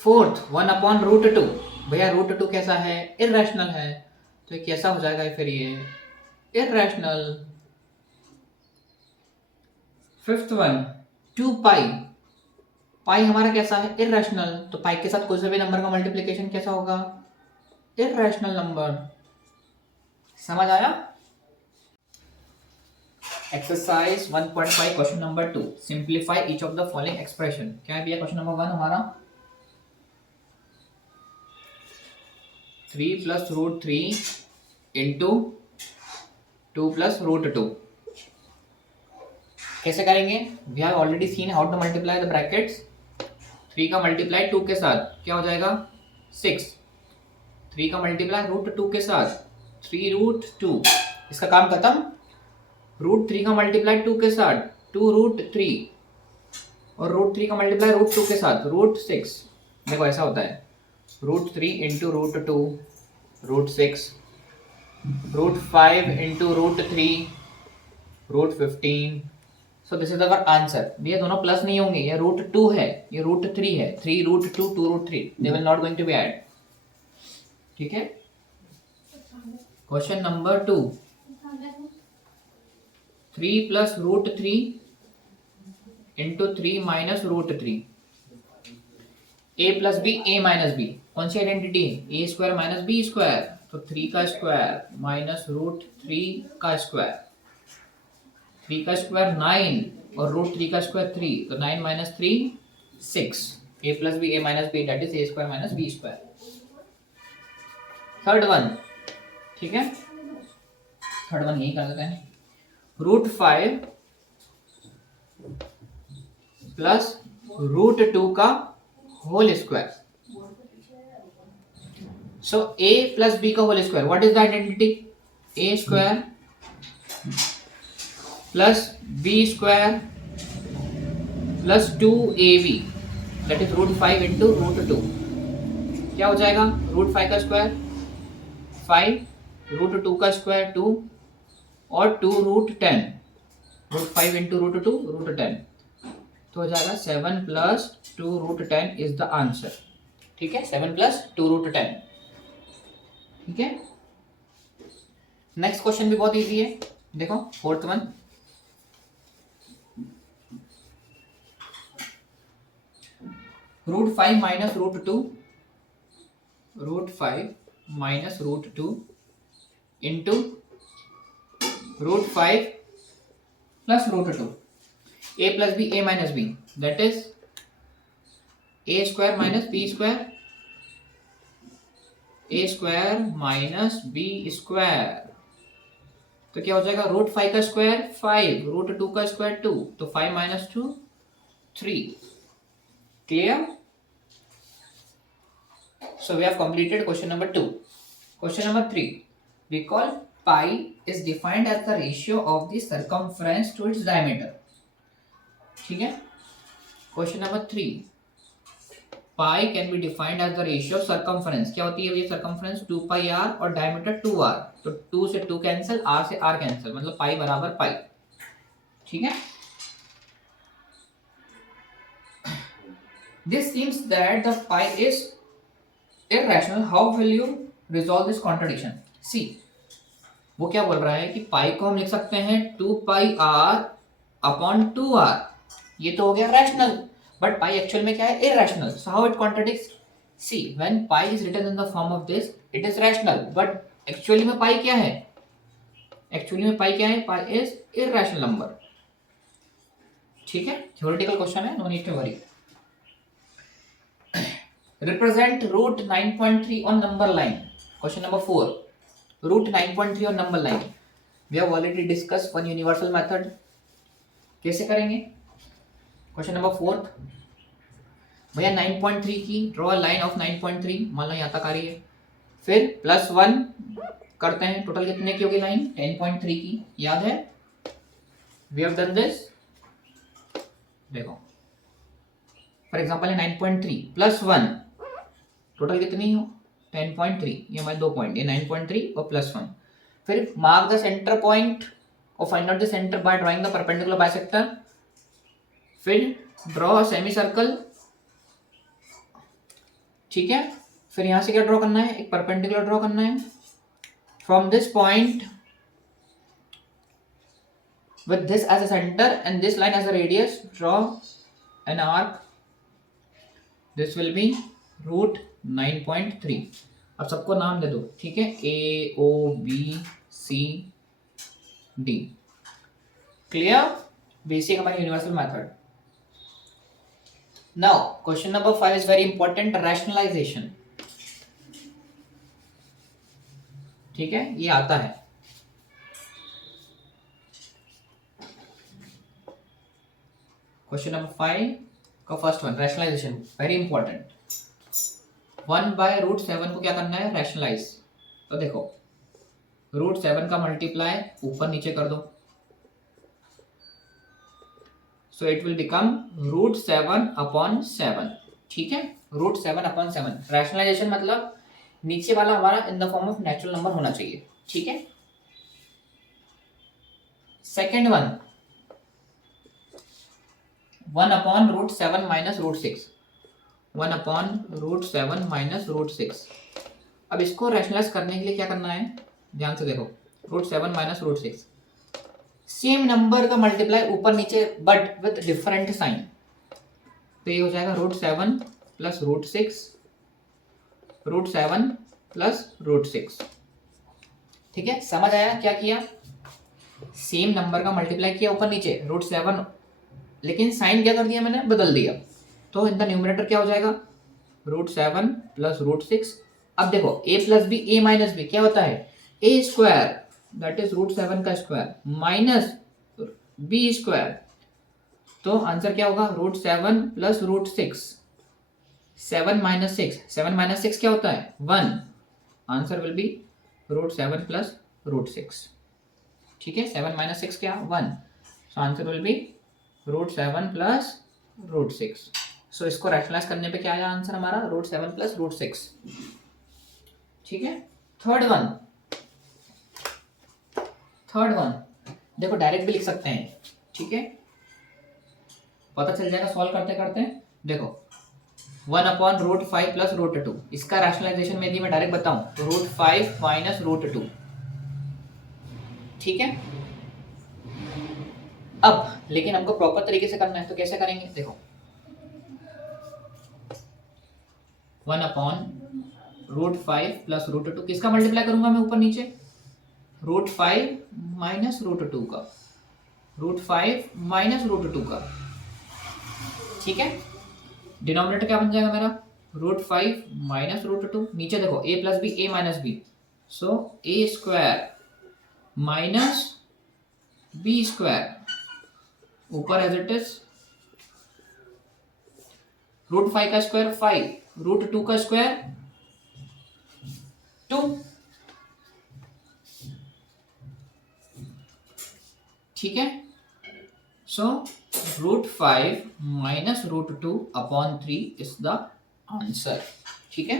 फोर्थ 1/√2। भैया √2 कैसा है? इरेशनल है, तो ये कैसा हो जाएगा फिर? ये इरेशनल। फिफ्थ वन 2 पाई। पाई हमारा कैसा है? इरेशनल, तो पाई के साथ कोई सा भी नंबर का मल्टीप्लिकेशन कैसा होगा? Irrational number. समझ आया? Exercise 1.5 question number 2, simplify each of the following expression. क्या है भैया क्वेश्चन नंबर 1 हमारा? 3 + √3 इंटू 2 + √2। कैसे करेंगे? We have already seen how to multiply the brackets. 3 का मल्टीप्लाई 2 के साथ क्या हो जाएगा? 6। 3 का मल्टीप्लाई √2 के साथ 3√2। इसका काम खत्म। √3 का मल्टीप्लाई 2 के साथ 2√3, और √3 का मल्टीप्लाई √2 के साथ √6। देखो ऐसा होता है, √3 into √2 √6, √5 into √3 √15। So this is our answer. ये दोनों प्लस नहीं होंगे, ये √2 है, ये √3 है। 3√2 2√3, they will not going to be add. ठीक है। Question number 2, 3 + √3 into 3 - √3। a + b a - b कौन सी आइडेंटिटी है? a² - b²। तो 3 का स्क्वायर माइनस √3 का स्क्वायर, 3 का स्क्वायर 9 और √3 का स्क्वायर 3, तो 9 - 3 6। a + b a - b that is a² - b²। Third one, ठीक है, थर्ड वन यही कर देते हैं। √5 प्लस √2 का whole square. So a + b का whole square, what is the identity? a² plus b² plus 2ab that is √5 into √2। क्या हो जाएगा? √5 का स्क्वायर 5, √2 का स्क्वायर 2 और 2√10। √5 इंटू √2 √10, तो हो जाएगा 7 + 2√10 इज द आंसर। ठीक है, 7 + 2√10। ठीक है। नेक्स्ट क्वेश्चन भी बहुत इजी है, देखो fourth one. √5 - √2, √5 - √2 into √5 plus √2। a + b a - b that is a² - b², a² - b²। तो क्या हो जाएगा? √5 का स्क्वायर 5, √2 का स्क्वायर 2, तो 5 - 2 3। Clear? So we have completed question number 2. Question number 3. Recall pi is defined as the ratio of the circumference to its diameter. ठीक है। Question number 3. Pi can be defined as the ratio of circumference. क्या होती है ये circumference? 2πr और diameter 2r. तो 2 से 2 कैंसिल, r से r कैंसिल, मतलब पाई बराबर पाई। ठीक है। This seems that the pi is irrational. How will you resolve this contradiction? See, वो क्या बोल रहा है कि पाई को हम लिख सकते हैं 2πr/2r। ये तो हो गया रैशनल, बट पाई एक्चुअल में क्या है? Irrational. So how it contradicts? See, when pi is written in the form of this, it is rational, but actually में पाई क्या है? एक्चुअली में पाई क्या है? Pi is irrational number. ठीक है, थ्योरेटिकल क्वेश्चन है, no need to worry. Represent √9.3 on number line. Question number 4. √9.3 on number line. We have already discussed one universal method. कैसे करेंगे? Question number 4. भैया 9.3 की ड्रॉ लाइन ऑफ 9.3, मान लो यहाँ तक आ रही है, फिर +1 करते हैं। टोटल कितने की होगी लाइन? 10.3 की, याद है? We have done this. देखो फॉर एग्जाम्पल है 9.3 +1, टोटल कितनी हो? 10.3। ये हमारे 2 पॉइंट, ये 9.3 और +1। फिर मार्क द सेंटर पॉइंट और find out the centre by drawing the perpendicular bisector. फिर ड्रॉ सेमी सर्कल ठीक है, फिर यहाँ से क्या ड्रॉ करना है, एक परपेंडिकुलर ड्रॉ करना है from this point with this as a center and this line as a radius, draw an arc. This will be root 9.3. अब सबको नाम दे दो, ठीक है, A O B C D. Clear, basic हमारी universal method. Now question number 5 is very important, rationalisation. ठीक है, ये आता है. क्वेश्चन नंबर 5 का first one, rationalisation, very important. 1/√7 को क्या करना है, रैशनलाइज. तो देखो √7 का मल्टीप्लाई ऊपर नीचे कर दो, सो इट विल बिकम √7/7. ठीक है, √7/7. रैशनलाइजेशन मतलब नीचे वाला हमारा इन the form of natural number होना चाहिए. ठीक है, सेकेंड वन 1/√7 - √6. 1/√7 - √6. अब इसको रैशनलाइज करने के लिए क्या करना है, ध्यान से देखो. √7 - √6 सेम नंबर का मल्टीप्लाई ऊपर नीचे बट विद डिफरेंट साइन. तो ये हो जाएगा √7 + √6, √7 + √6. ठीक है, समझ आया क्या किया, सेम नंबर का मल्टीप्लाई किया ऊपर नीचे √7, लेकिन साइन क्या कर दिया मैंने, बदल दिया. तो इन द न्यूमरेटर क्या हो जाएगा, √7 + √6. अब देखो a + b a - b क्या होता है, a², दैट इज √7 का स्क्वायर माइनस b². तो आंसर क्या होगा, √7 + √6. 7 - 6, 7 - 6 क्या होता है, 1. Answer will B √7 + √6. ठीक है, 7 - 6 क्या, 1. So answer will B √7 + √6. सो इसको रैशनलाइज करने पे क्या आया आंसर हमारा, √7 + √6. ठीक है, थर्ड वन देखो डायरेक्ट भी लिख सकते हैं. ठीक है, पता चल जाएगा सॉल्व करते करते. देखो 1/√5 + √2. इसका रैशनलाइजेशन में यदि मैं डायरेक्ट बताऊं तो √5 - √2. ठीक है, अब लेकिन हमको प्रॉपर तरीके से करना है, तो कैसे करेंगे, देखो 1/√5 + √2 किसका मल्टीप्लाई करूंगा मैं ऊपर नीचे, √5 - √2 का, √5 - √2 का. ठीक है, डिनोमिनेटर क्या बन जाएगा मेरा, √5 - √2. नीचे देखो a + b a - b, so a² - b². ऊपर एज इट इज √5 का स्क्वायर 5, √2 का स्क्वायर 2. ठीक है, सो √5 - √2/3 इज द आंसर. ठीक है,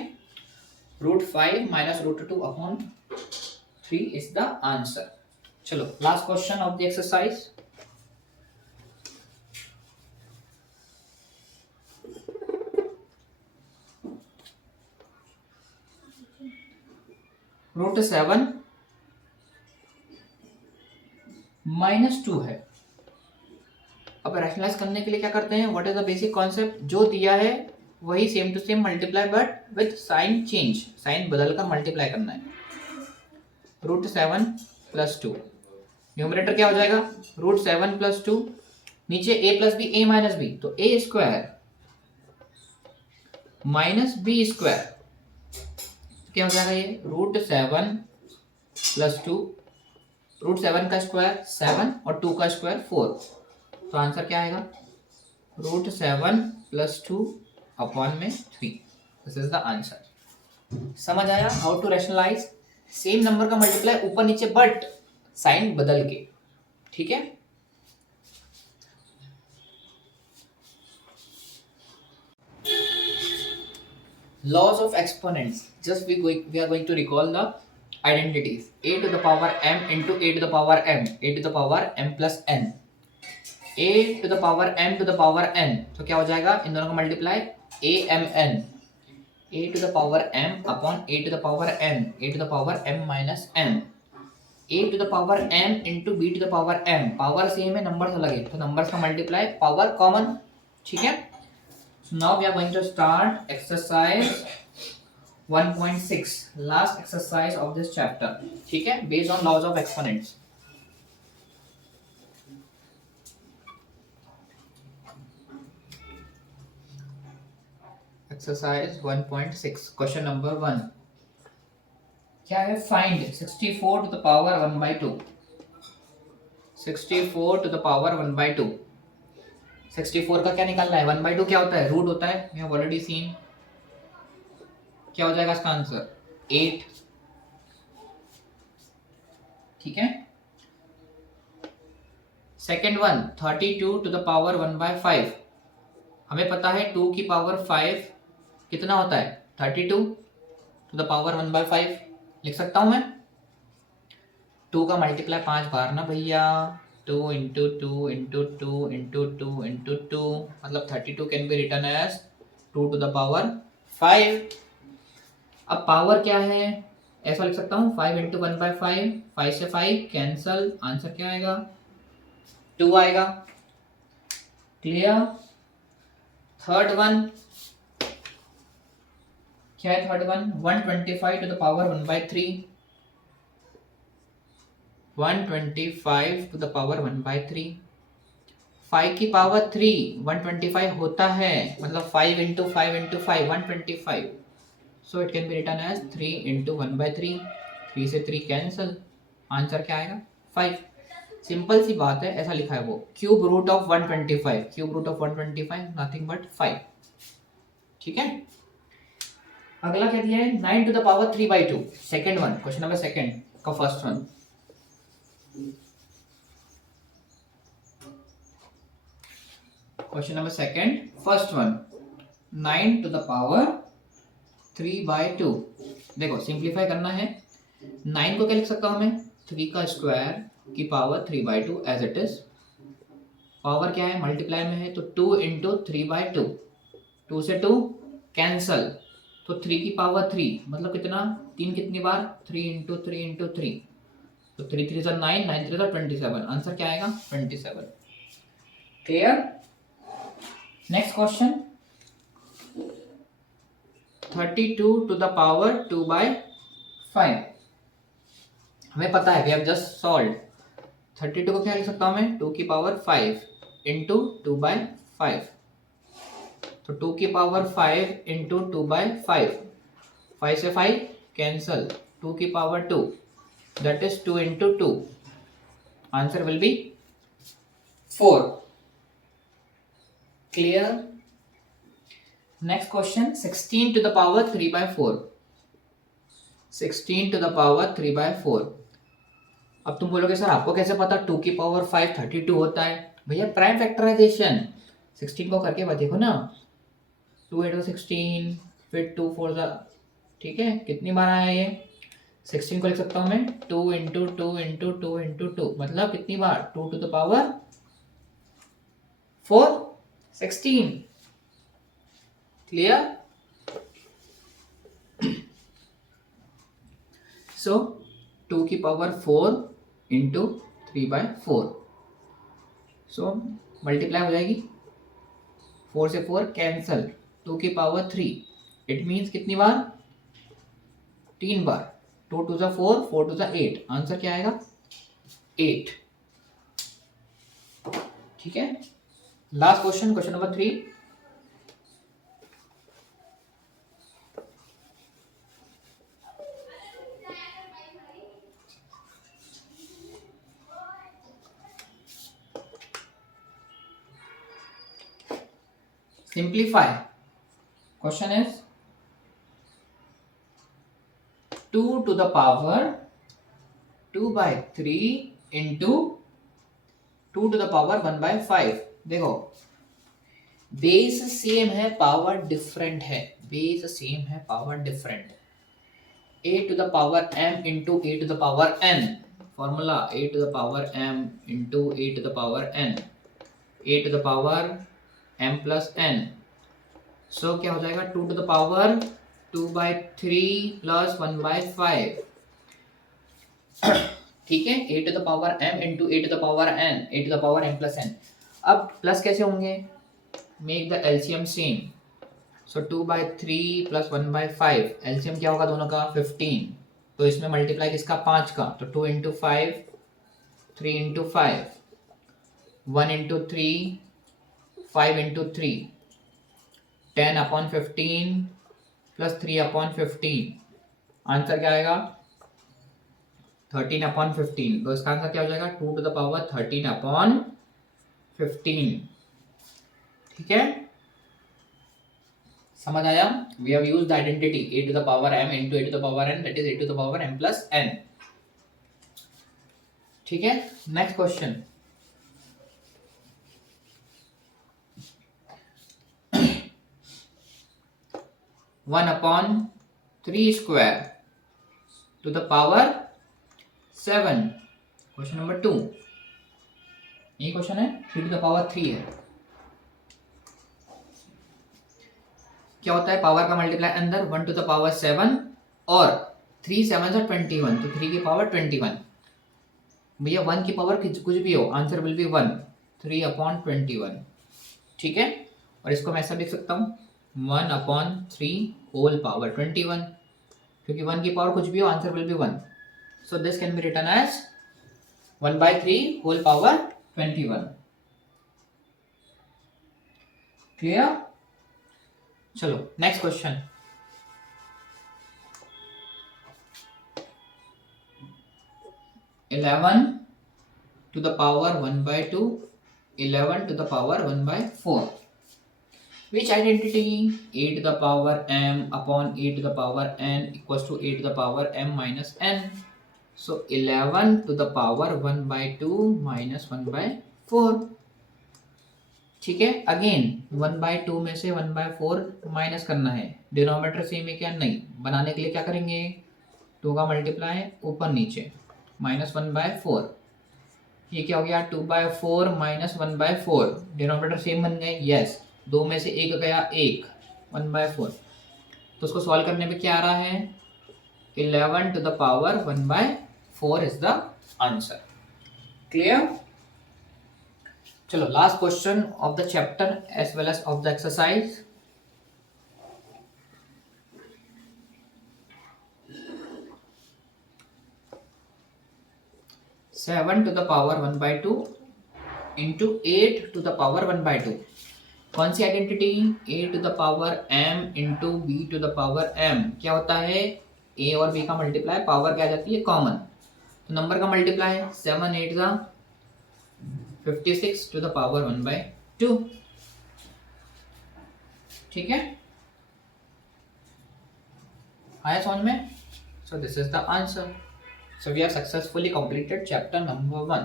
√5 - √2/3 इज द आंसर. चलो last question of the exercise. √7 - 2 है. अब रैशनलाइज करने के लिए क्या करते हैं, what is the basic concept, जो दिया है वही same to same multiply but with sign change, sign बदल कर मल्टीप्लाई करना है. √7 + 2, न्यूमरेटर क्या हो जाएगा, √7 + 2. नीचे a + b a - b, तो a² - b². क्या हो जाएगा ये, √7 + 2, √7 का स्क्वायर 7 और 2 का स्क्वायर 4. तो आंसर क्या आएगा, √7 + 2/3. This is the answer. समझ आया how to rationalise, same number का मल्टीप्लाई ऊपर नीचे बट साइन बदल के. ठीक है, laws of exponents, just we are going to recall the identities. a to the power m into a to the power m, a to the power m plus n, a to the power m to the power n. तो क्या हो जाएगा, इन दोनों का multiply a m n, a to the power m upon a to the power n, a to the power m minus m, a to the power m into b to the power m, power same है नंबर्स अलग है तो नंबर्स का मल्टीप्लाई पावर कॉमन, ठीक है। So now we are going to start exercise 1.6, last exercise of this chapter, ठीक है, based on laws of exponents. Exercise 1.6 question number 1 क्या है, find 64 to the power 1/2, 64 to the power 1/2। 64 का क्या निकालना है, 1/2 क्या होता है, रूट होता है, वी हैव ऑलरेडी सीन। क्या हो जाएगा इसका आंसर 8, ठीक है। Second one 32 to the power 1/5, हमें पता है 2 की पावर 5 कितना होता है 32 टू द पावर 1/5, लिख सकता हूं मैं 2 का मल्टीप्लाई 5 बार ना भैया, 2 इंटू 2 इंटू 2 इंटू 2 इंटू 2, मतलब 32 can be written as 2 to the power 5। अब पावर क्या है, ऐसा लिख सकता हूँ 5 इंटू 1/5, 5 से 5 कैंसल, आंसर क्या आएगा 2 आएगा, क्लियर। थर्ड वन क्या है, third one 125 to the power 1/3, 125 to the power 1/3, 5 की पावर 3 125 होता है, मतलब 5 into 5 into 5 125, so it can be written as 3 into 1/3, 3 से 3 कैंसल, आंसर क्या आएगा 5। सिंपल सी बात है, ऐसा लिखा है वो, cube root of 125, cube root of 125 nothing but 5, ठीक है। अगला क्या दिया है 9 to the power 3/2, second one, question number second का first one, question number second first one 9 to the power 3/2। देखो सिंप्लीफाई करना है, 9 को क्या लिख सकता हूं मैं 3 का स्क्वायर की power 3/2 as it is, power क्या है मल्टीप्लाई में है तो 2 इंटू 3/2, 2 से 2 कैंसल, तो 3 की पावर 3 मतलब कितना 3 कितनी बार 3 इंटू 3 इंटू 3, तो 3 3 9, 9 3 27, आंसर क्या आएगा 27, clear. Next question 32 to the power 2/5, हमें पता है वी हैव जस्ट सॉल्व, 32 को क्या लिख सकता हूं मैं 2 की पावर 5 इंटू 2/5, तो 2 की पावर 5 इंटू 2/5, 5 से 5 कैंसल, 2 की power 2 that is 2 into 2, answer will be 4, clear. Next question 16 to the power 3/4, 16 to the power 3/4। अब तुम बोलोगे सर आपको कैसे पता 2 की पावर 5 32 होता है, भैया प्राइम फैक्टराइजेशन 16 को करके देखो ना, 2 8 16 फिर 2 4, ठीक है, कितनी बार आया ये 16 को लिख सकता हूं मैं 2 इंटू 2 इंटू 2 इंटू 2, मतलब कितनी बार 2 टू द पावर 4 16, क्लियर। सो 2 की पावर 4 इंटू 3/4, सो मल्टीप्लाई हो जाएगी, 4 से 4 कैंसल, 2 की पावर 3, इट मीन्स कितनी बार 3 बार, 2 2 4 4 2 8, आंसर क्या आएगा 8, ठीक है। Last question, question number 3, simplify, question is 2 to the power 2/3 into 2 to the power 1/5। देखो बेस सेम है पावर डिफरेंट है, बेस सेम है power different, a to the power m into a to the power n, formula a to the power m into a to the power n, a to the power m plus n, सो क्या हो जाएगा 2 to the power 2/3 प्लस 1/5, ठीक है, a to the power m into a to the power n, a to the power m plus n। अब प्लस कैसे होंगे, make the LCM same, so 2/3 plus 1/5, LCM क्या होगा दोनों का 15, तो इसमें मल्टीप्लाई किसका 5 का, तो 2 into 5, 3 into 5, 1 into 3, 5 into 3, 10/15 plus 3/15, answer क्या आएगा 13/15, तो इसका आंसर क्या हो जाएगा 2 टू द पावर 13/15, ठीक है, समझ आया। We have used the identity a to the power m into a to the power n, that is a to the power m plus n, ठीक है। Next question, one upon 3 square to the power 7, question number 2, ये क्वेश्चन है 3 टू द पावर 3 है। क्या होता है, पावर का मल्टीप्लाई अंदर 1 टू द पावर 7 और 3 7 से 21, तो 3 की पावर 21, भैया 1 की पावर कुछ भी हो, आंसर विल बी 1, 3/21, ठीक है। और इसको मैं ऐसा लिख सकता हूँ 1/3 होल पावर 21, क्योंकि 1 की पावर कुछ भी हो, answer will be 1, so this can be written as 1/3 whole power 21, clear. चलो next question, eleven to the power 1/2, 11 to the power 1/4, which identity a to the power m upon a to the power n equals to a to the power m minus n, so 11 to the power 1/2 minus 1/4, ठीक है। अगेन 1/2 में से 1/4 माइनस करना है, डिनोमिनेटर सेम है क्या, नहीं, बनाने के लिए क्या करेंगे 2 का मल्टीप्लाई ऊपर नीचे माइनस 1/4, ये क्या हो गया 2/4 माइनस 1/4, डिनोमिनेटर सेम बन गए, यस, 2 में से 1 गया 1, 1/4, तो उसको सॉल्व करने पे क्या आ रहा है 11 to the power 1/4 is the answer, clear. चलो last question of the chapter as well as of the exercise, seven to the power 1/2 into 8 to the power 1/2, कौन सी identity a to the power m into b to the power m, क्या होता है a और b का मल्टीप्लाई, पावर क्या आ जाती है कॉमन, तो नंबर का मल्टीप्लाई 7 8 का 56 टू द पावर 1/2, ठीक है, आया समझ में, so this is the answer, so we have successfully completed chapter number 1,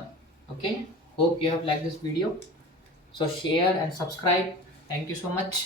okay, hope you have liked this video, so share and subscribe, thank you so much.